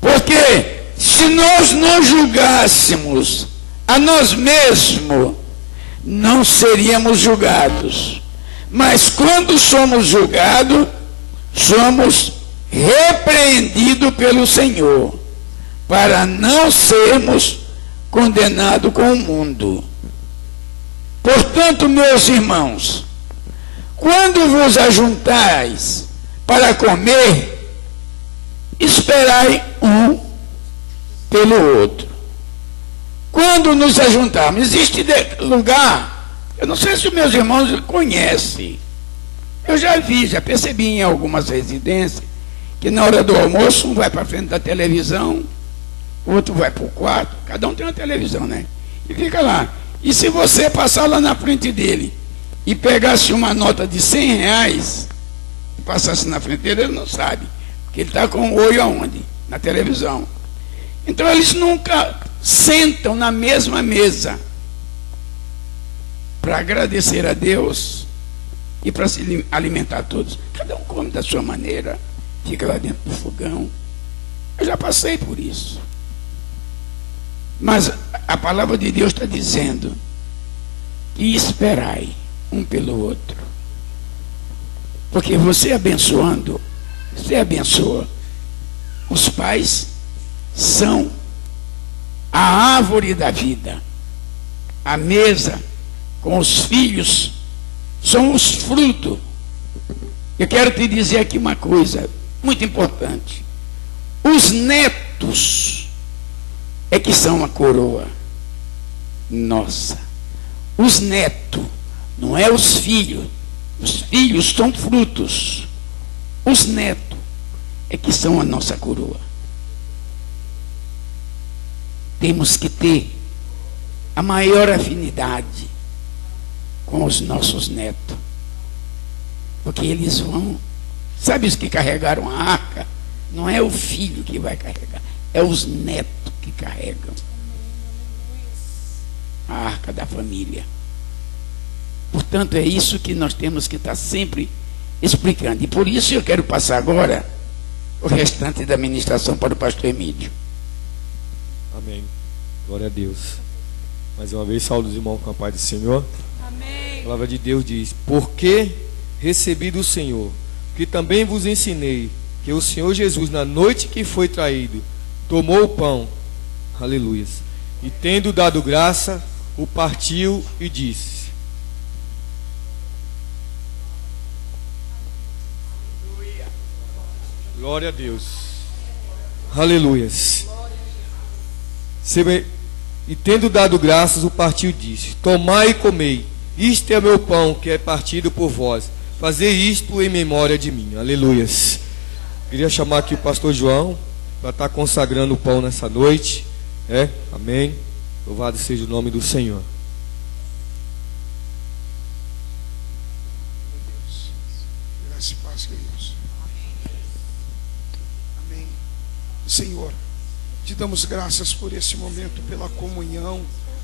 Porque se nós não julgássemos a nós mesmos, não seríamos julgados. Mas quando somos julgados, somos repreendidos pelo Senhor, para não sermos condenados com o mundo. Portanto, meus irmãos, quando vos ajuntais para comer, esperai um pelo outro. Quando nos ajuntarmos, existe lugar, eu não sei se os meus irmãos conhecem, eu já percebi em algumas residências, que na hora do almoço, um vai para frente da televisão, o outro vai para o quarto, cada um tem uma televisão, né? E fica lá. E se você passar lá na frente dele e pegasse uma nota de R$100, passasse na frente dele, ele não sabe. Porque ele está com o olho aonde? Na televisão. Então eles nunca sentam na mesma mesa para agradecer a Deus e para se alimentar todos. Cada um come da sua maneira, fica lá dentro do fogão. Eu já passei por isso. Mas a palavra de Deus está dizendo que esperai um pelo outro. Porque você abençoando, você abençoa. Os pais são a árvore da vida. A mesa com os filhos são os frutos. Eu quero te dizer aqui uma coisa muito importante. Os netos é que são a coroa nossa. Os netos, não é os filhos. Os filhos são frutos. Os netos é que são a nossa coroa. Temos que ter a maior afinidade com os nossos netos. Porque eles vão... Sabe os que carregaram a arca? Não é o filho que vai carregar, é os netos que carregam a arca da família. Portanto, é isso que nós temos que estar sempre explicando. E por isso eu quero passar agora o restante da ministração para o pastor Emílio. Amém. Glória a Deus. Mais uma vez, saúde os irmãos com a paz do Senhor. Amém. A palavra de Deus diz: porque recebi do Senhor, que também vos ensinei, que o Senhor Jesus, na noite que foi traído, tomou o pão, aleluia, e tendo dado graça, o partiu e disse: glória a Deus, aleluia. E tendo dado graças, o partiu e disse: tomai e comei, isto é o meu pão que é partido por vós, fazei isto em memória de mim, aleluia. Queria chamar aqui o pastor João para estar consagrando o pão nessa noite. Amém. Louvado seja o nome do Senhor. Graça e paz, queridos. Amém. Senhor, te damos graças por esse momento, pela comunhão,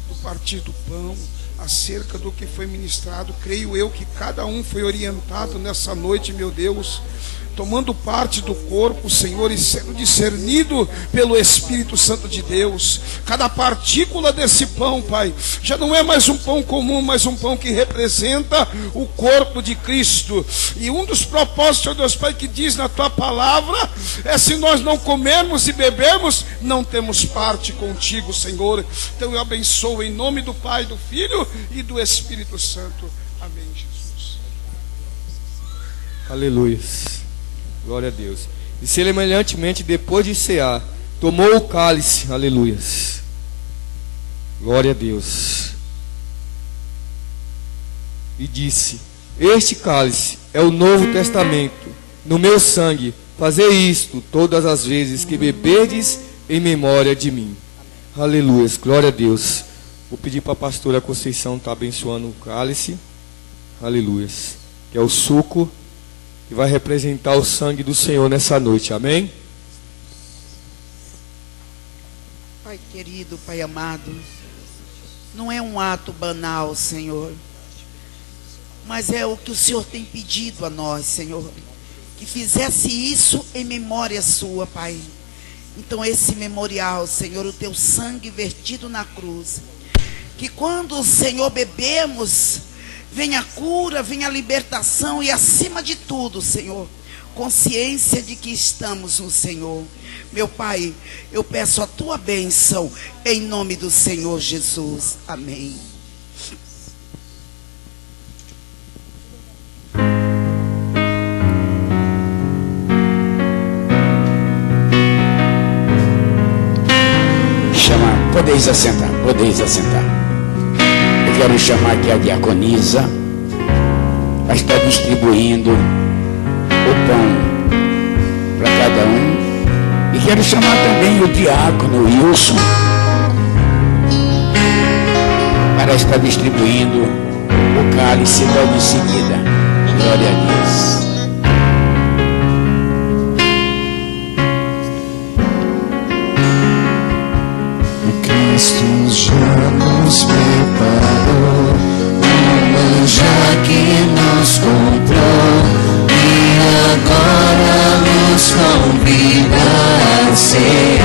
do partir do pão, acerca do que foi ministrado. Creio eu que cada um foi orientado nessa noite, meu Deus, tomando parte do corpo, Senhor, e sendo discernido pelo Espírito Santo de Deus. Cada partícula desse pão, Pai, já não é mais um pão comum, mas um pão que representa o corpo de Cristo. E um dos propósitos, Deus Pai, que diz na Tua palavra, é: se nós não comermos e bebermos, não temos parte contigo, Senhor. Então eu abençoo em nome do Pai, do Filho e do Espírito Santo. Amém, Jesus. Aleluia. Glória a Deus. E semelhantemente, depois de cear, tomou o cálice, aleluia. Glória a Deus. E disse: este cálice é o Novo Testamento, no meu sangue. Fazei isto todas as vezes que beberdes, em memória de mim. Aleluia. Glória a Deus. Vou pedir para a pastora Conceição estar abençoando o cálice. Aleluia. Que é o suco que vai representar o sangue do Senhor nessa noite, amém? Pai querido, Pai amado, não é um ato banal, Senhor, mas é o que o Senhor tem pedido a nós, Senhor, que fizesse isso em memória sua, Pai. Então esse memorial, Senhor, o teu sangue vertido na cruz, que quando, Senhor, bebemos, venha a cura, venha a libertação e, acima de tudo, Senhor, consciência de que estamos no Senhor. Meu Pai, eu peço a Tua bênção em nome do Senhor Jesus. Amém. Podeis assentar, podeis assentar. Eu quero chamar aqui a diaconisa para estar distribuindo o pão para cada um. E quero chamar também o diácono Wilson para estar distribuindo o cálice logo em seguida. Glória a Deus. Cristo já nos preparou um manjar que nos comprou e agora nos convida a cear.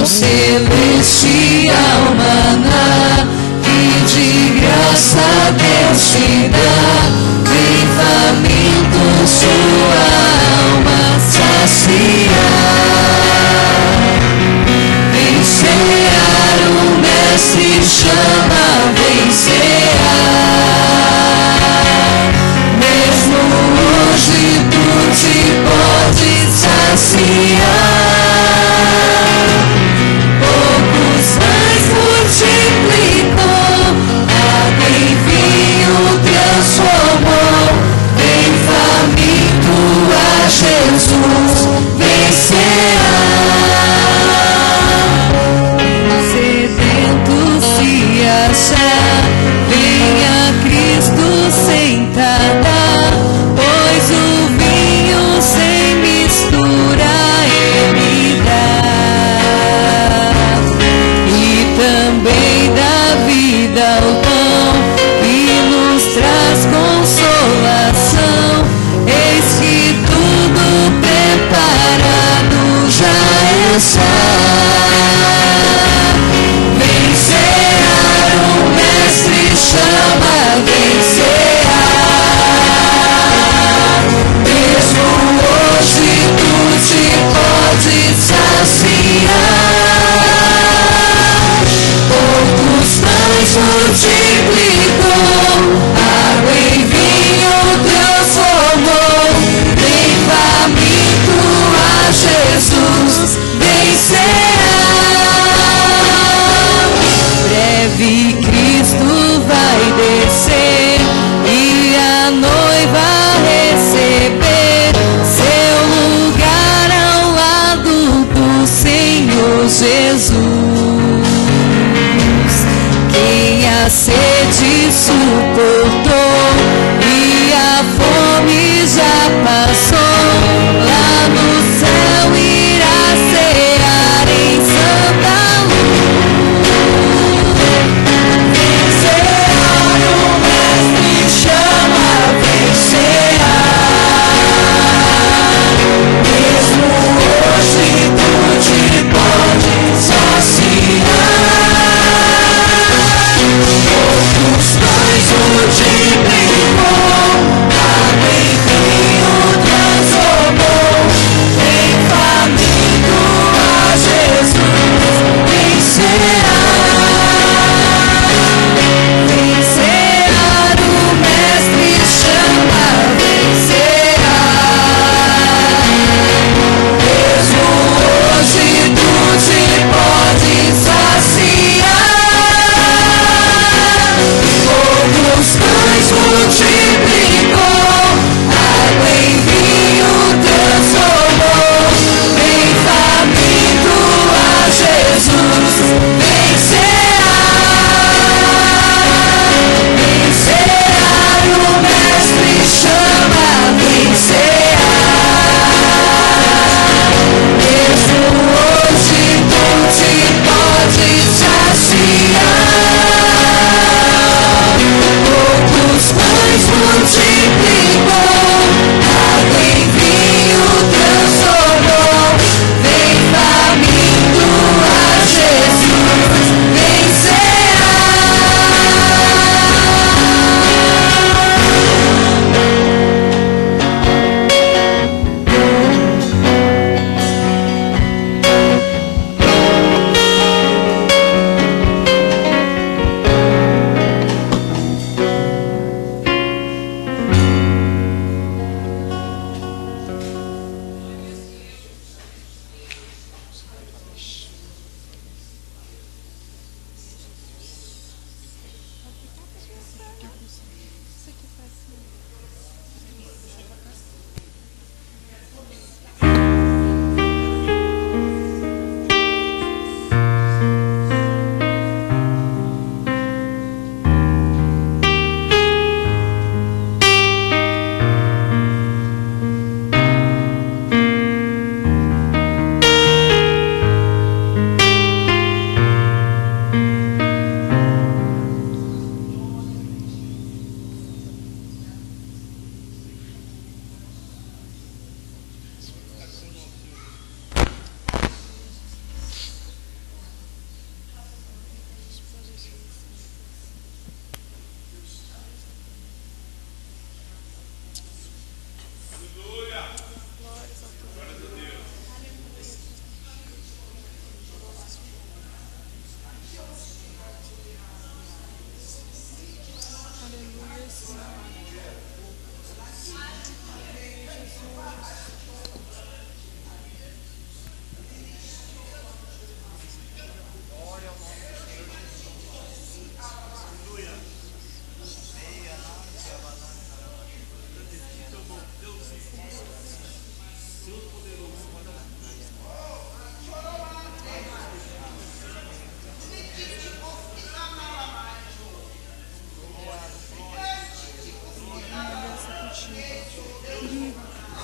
O celestial maná que de graça Deus te dá, vem faminto sua alma saciar. O mestre chama, vem cear. Mesmo hoje tu te podes saciar. Poucos mais multiplicou, água em vinho transformou. Vem faminto a Jesus, vem cear. Sedento se achar.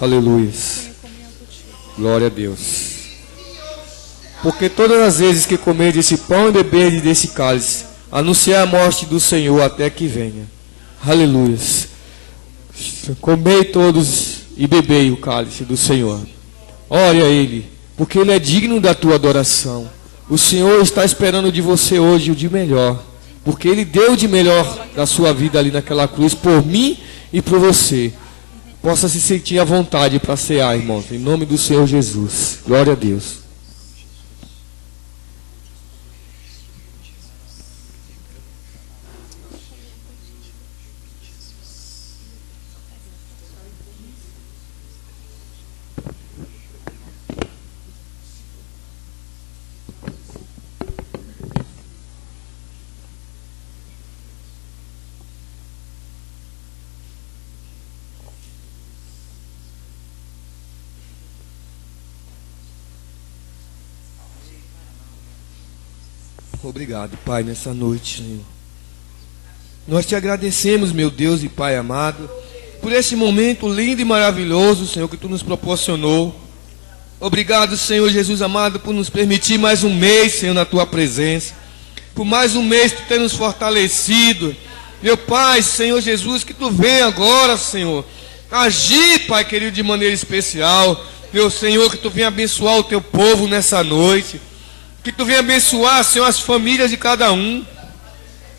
Aleluia. Glória a Deus. Porque todas as vezes que comerdes esse pão e beberdes desse cálice, anunciar a morte do Senhor até que venha. Aleluia. Comei todos e bebei o cálice do Senhor. Ore a Ele, porque Ele é digno da tua adoração. O Senhor está esperando de você hoje o de melhor, porque Ele deu o de melhor da sua vida ali naquela cruz por mim e por você. Possa se sentir à vontade para cear, irmãos, em nome do Senhor Jesus. Glória a Deus. Obrigado, Pai, nessa noite, Senhor. Nós te agradecemos, meu Deus e Pai amado, por esse momento lindo e maravilhoso, Senhor, que Tu nos proporcionou. Obrigado, Senhor Jesus amado, por nos permitir mais um mês, Senhor, na Tua presença. Por mais um mês Tu ter nos fortalecido. Meu Pai, Senhor Jesus, que Tu venha agora, Senhor, agir, Pai querido, de maneira especial. Meu Senhor, que Tu venha abençoar o Teu povo nessa noite. Que Tu venha abençoar, Senhor, as famílias de cada um.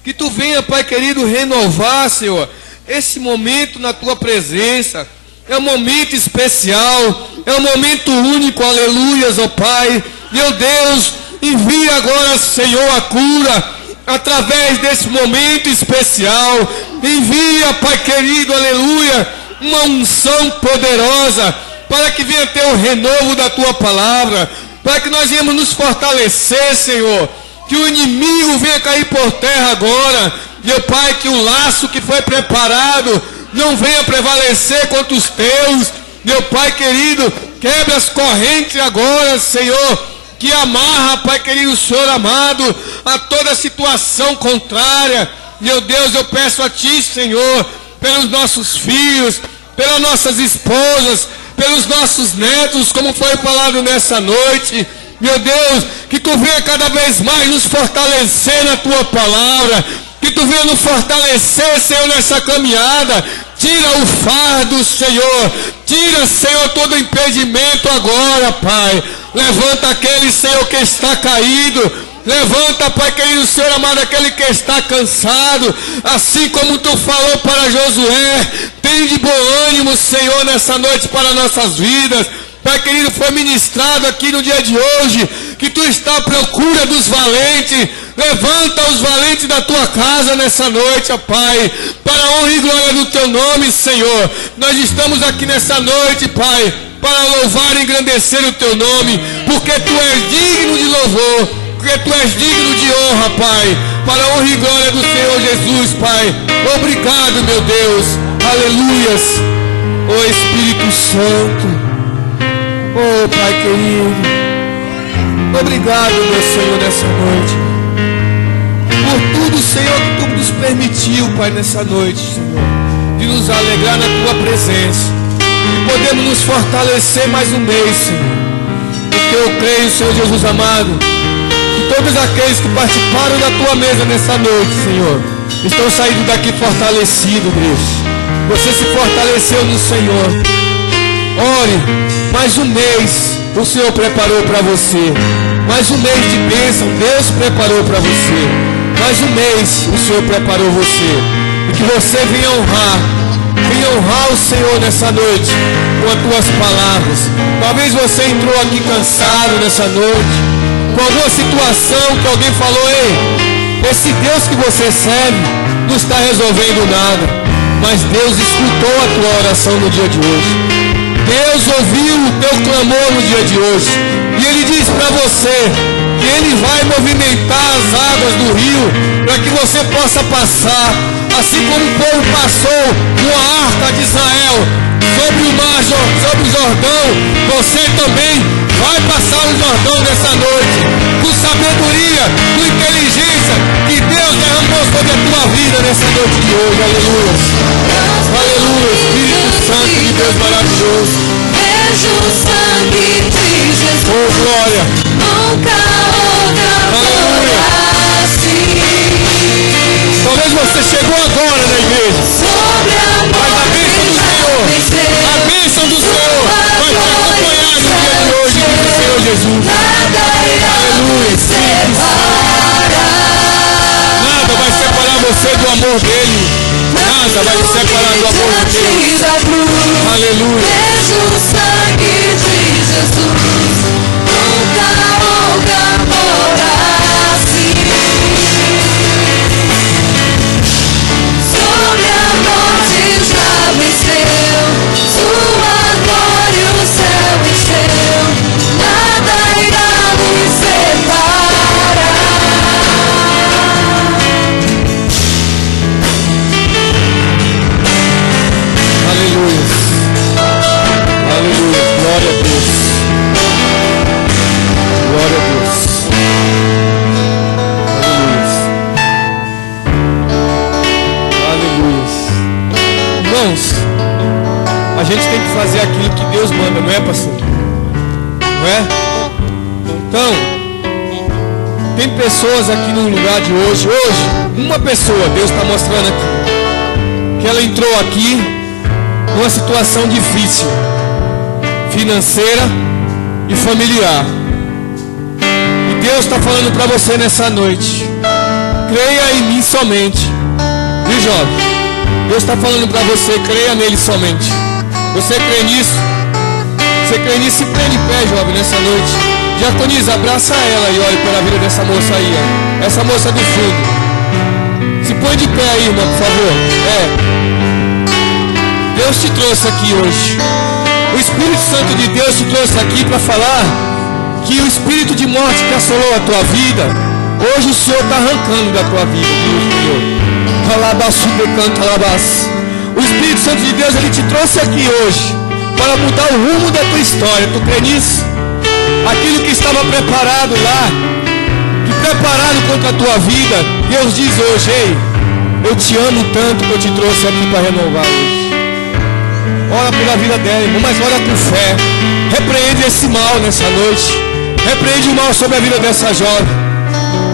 Que Tu venha, Pai querido, renovar, Senhor, esse momento na Tua presença. É um momento especial, é um momento único, aleluias, ó Pai. Meu Deus, envia agora, Senhor, a cura através desse momento especial. Envia, Pai querido, aleluia, uma unção poderosa para que venha ter o renovo da Tua palavra, para que nós venhamos nos fortalecer, Senhor. Que o inimigo venha cair por terra agora. Meu Pai, que o laço que foi preparado não venha prevalecer contra os Teus. Meu Pai querido, quebre as correntes agora, Senhor. Que amarra, Pai querido, Senhor amado, a toda situação contrária. Meu Deus, eu peço a Ti, Senhor, pelos nossos filhos, pelas nossas esposas, pelos nossos netos, como foi falado nessa noite. Meu Deus, que Tu venha cada vez mais nos fortalecer na Tua palavra. Que Tu venha nos fortalecer, Senhor, nessa caminhada. Tira o fardo, Senhor. Tira, Senhor, todo impedimento agora, Pai. Levanta aquele, Senhor, que está caído. Levanta, Pai querido, Senhor amado, aquele que está cansado. Assim como Tu falou para Josué. Tem de bom ânimo, Senhor, nessa noite para nossas vidas. Pai querido, foi ministrado aqui no dia de hoje que Tu está à procura dos valentes. Levanta os valentes da Tua casa nessa noite, ó Pai, para a honra e glória do Teu nome, Senhor. Nós estamos aqui nessa noite, Pai, para louvar e engrandecer o Teu nome, porque Tu és digno de louvor, porque Tu és digno de honra, Pai, para a honra e glória do Senhor Jesus, Pai. Obrigado, meu Deus. Aleluias. Ó Espírito Santo. Oh, Pai querido, obrigado, meu Senhor, nessa noite, por tudo, Senhor, que Tu nos permitiu, Pai, nessa noite, Senhor, de nos alegrar na Tua presença, e podemos nos fortalecer mais um mês, Senhor, porque eu creio, Senhor Jesus amado, que todos aqueles que participaram da Tua mesa nessa noite, Senhor, estão saindo daqui fortalecidos, Deus. Você se fortaleceu no Senhor. Ore, mais um mês o Senhor preparou para você. Mais um mês de bênção Deus preparou para você. Mais um mês o Senhor preparou você. E que você venha honrar o Senhor nessa noite com as tuas palavras. Talvez você entrou aqui cansado nessa noite, com alguma situação que alguém falou: ei, esse Deus que você serve não está resolvendo nada. Mas Deus escutou a tua oração no dia de hoje. Deus ouviu o teu clamor no dia de hoje. E Ele diz para você que Ele vai movimentar as águas do rio para que você possa passar. Assim como o povo passou com a arca de Israel sobre o mar, sobre o Jordão, você também vai passar o Jordão nessa noite. Com sabedoria, com inteligência que Deus derramou sobre a tua vida nessa noite de hoje. Aleluia. Aleluia, Espírito Santo de Deus maravilhoso. Vejo o sangue de Jesus. Oh, glória. Nunca outra Aleluia. assim. Talvez você chegou agora na igreja. Sobre a Mas a bênção do Senhor, a bênção do Senhor vai te acompanhar no dia de hoje, diz o Senhor Jesus. Aleluia. Nada vai separar você do amor dele. Nada vai te separar do amor de Deus. Aleluia. Vejo o sangue de Jesus. Nunca houve amor assim. Sobre a morte já venceu. Sua glória o céu encheu. Nada irá nos separar. Aleluia. Aleluia. Glória a Deus. Glória a Deus. Aleluia. Aleluia. Irmãos, a gente tem que fazer aquilo que Deus manda, não é, pastor? Não é? Então, tem pessoas aqui no lugar de hoje. Hoje, uma pessoa, Deus está mostrando aqui, que ela entrou aqui numa situação difícil, financeira e familiar. E Deus está falando para você nessa noite: creia em mim somente. Viu, jovem? Deus está falando para você: creia nele somente. Você crê nisso? Você crê nisso? Se prende em pé, jovem, nessa noite. Diaconisa, abraça ela e olhe pela vida dessa moça aí, ó. Essa moça do fundo. Se põe de pé aí, irmão, por favor. Deus te trouxe aqui hoje. O Espírito Santo de Deus te trouxe aqui para falar que o espírito de morte que assolou a tua vida, hoje o Senhor está arrancando da tua vida, Senhor. O Espírito Santo de Deus, ele te trouxe aqui hoje para mudar o rumo da tua história. Tu crê nisso? Aquilo que estava preparado lá, que preparado contra a tua vida, Deus diz hoje: ei, eu te amo tanto que eu te trouxe aqui para renovar hoje. Ora pela vida dela, irmão, mas ora com fé. Repreende esse mal nessa noite. Repreende o mal sobre a vida dessa jovem.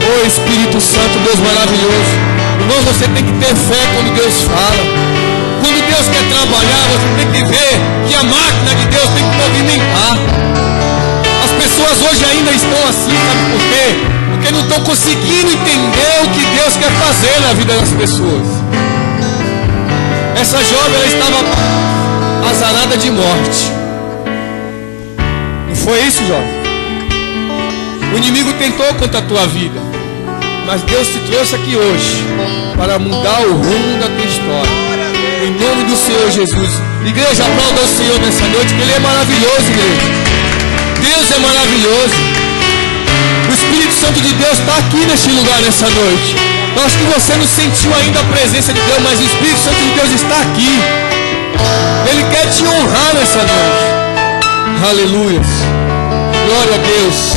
Oh, Espírito Santo, Deus maravilhoso. Irmãos, você tem que ter fé quando Deus fala. Quando Deus quer trabalhar, você tem que ver que a máquina de Deus tem que movimentar. As pessoas hoje ainda estão assim, sabe por quê? Porque não estão conseguindo entender o que Deus quer fazer na vida das pessoas. Essa jovem, ela estava azarada de morte. Não foi isso, jovem? O inimigo tentou contra a tua vida, mas Deus te trouxe aqui hoje para mudar o rumo da tua história. Em nome do Senhor Jesus. Igreja, aplauda o Senhor nessa noite, que Ele é maravilhoso, igreja. Deus é maravilhoso. O Espírito Santo de Deus está aqui neste lugar nessa noite. Eu acho que você não sentiu ainda a presença de Deus, mas o Espírito Santo de Deus está aqui. Ele quer te honrar nessa noite. Aleluia. Glória a Deus.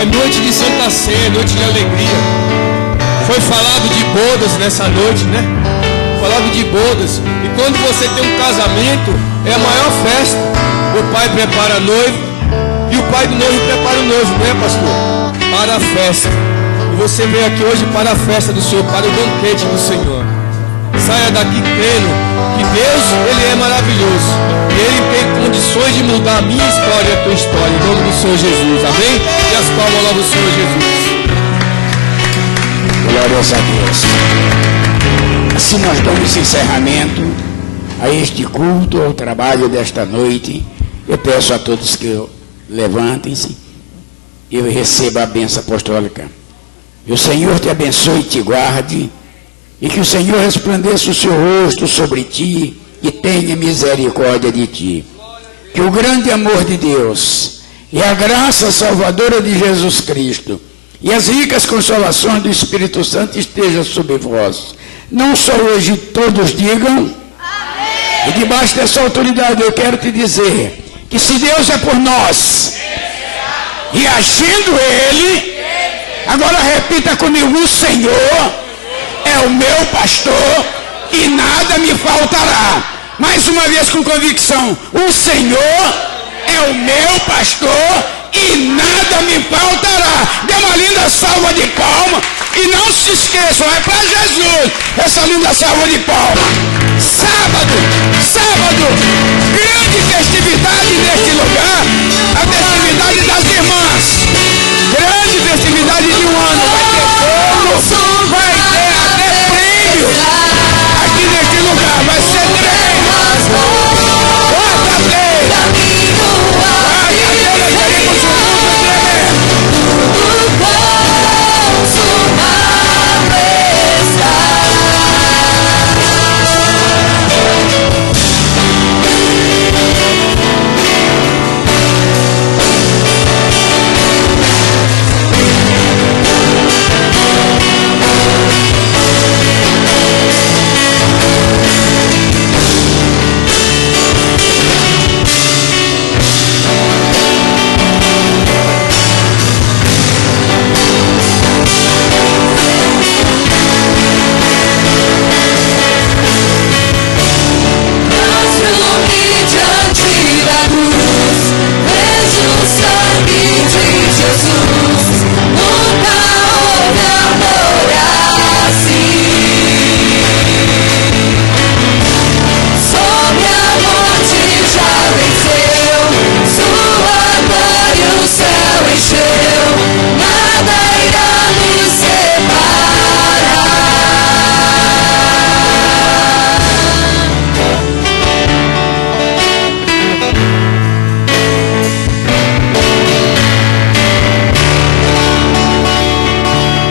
É noite de Santa Ceia, noite de alegria. Foi falado de bodas nessa noite, né? Falado de bodas. E quando você tem um casamento, é a maior festa. O pai prepara a noiva e o pai do noivo prepara o noivo, não é, pastor? Para a festa. E você veio aqui hoje para a festa do Senhor, para o banquete do Senhor. Saia daqui crendo que Deus, Ele é maravilhoso. E Ele tem condições de mudar a minha história e a tua história. Em nome do Senhor Jesus, amém? E as palmas lá do Senhor Jesus. Glórias a Deus. Assim nós damos encerramento a este culto, ao trabalho desta noite. Eu peço a todos que levantem-se e recebam a bênção apostólica. E o Senhor te abençoe e te guarde, e que o Senhor resplandeça o seu rosto sobre ti e tenha misericórdia de ti. Que o grande amor de Deus e a graça salvadora de Jesus Cristo e as ricas consolações do Espírito Santo estejam sobre vós. Não só hoje, todos digam amém. E debaixo dessa autoridade eu quero te dizer que se Deus é por nós e agindo Ele, agora repita comigo: o Senhor é o meu pastor e nada me faltará. Mais uma vez com convicção: o Senhor é o meu pastor e nada me faltará. Dê uma linda salva de palmas. E não se esqueçam, é para Jesus essa linda salva de palmas. Sábado, grande festividade neste lugar, a festividade das irmãs. Grande festividade de um ano. Vai ter fogo, vai ter até prêmio.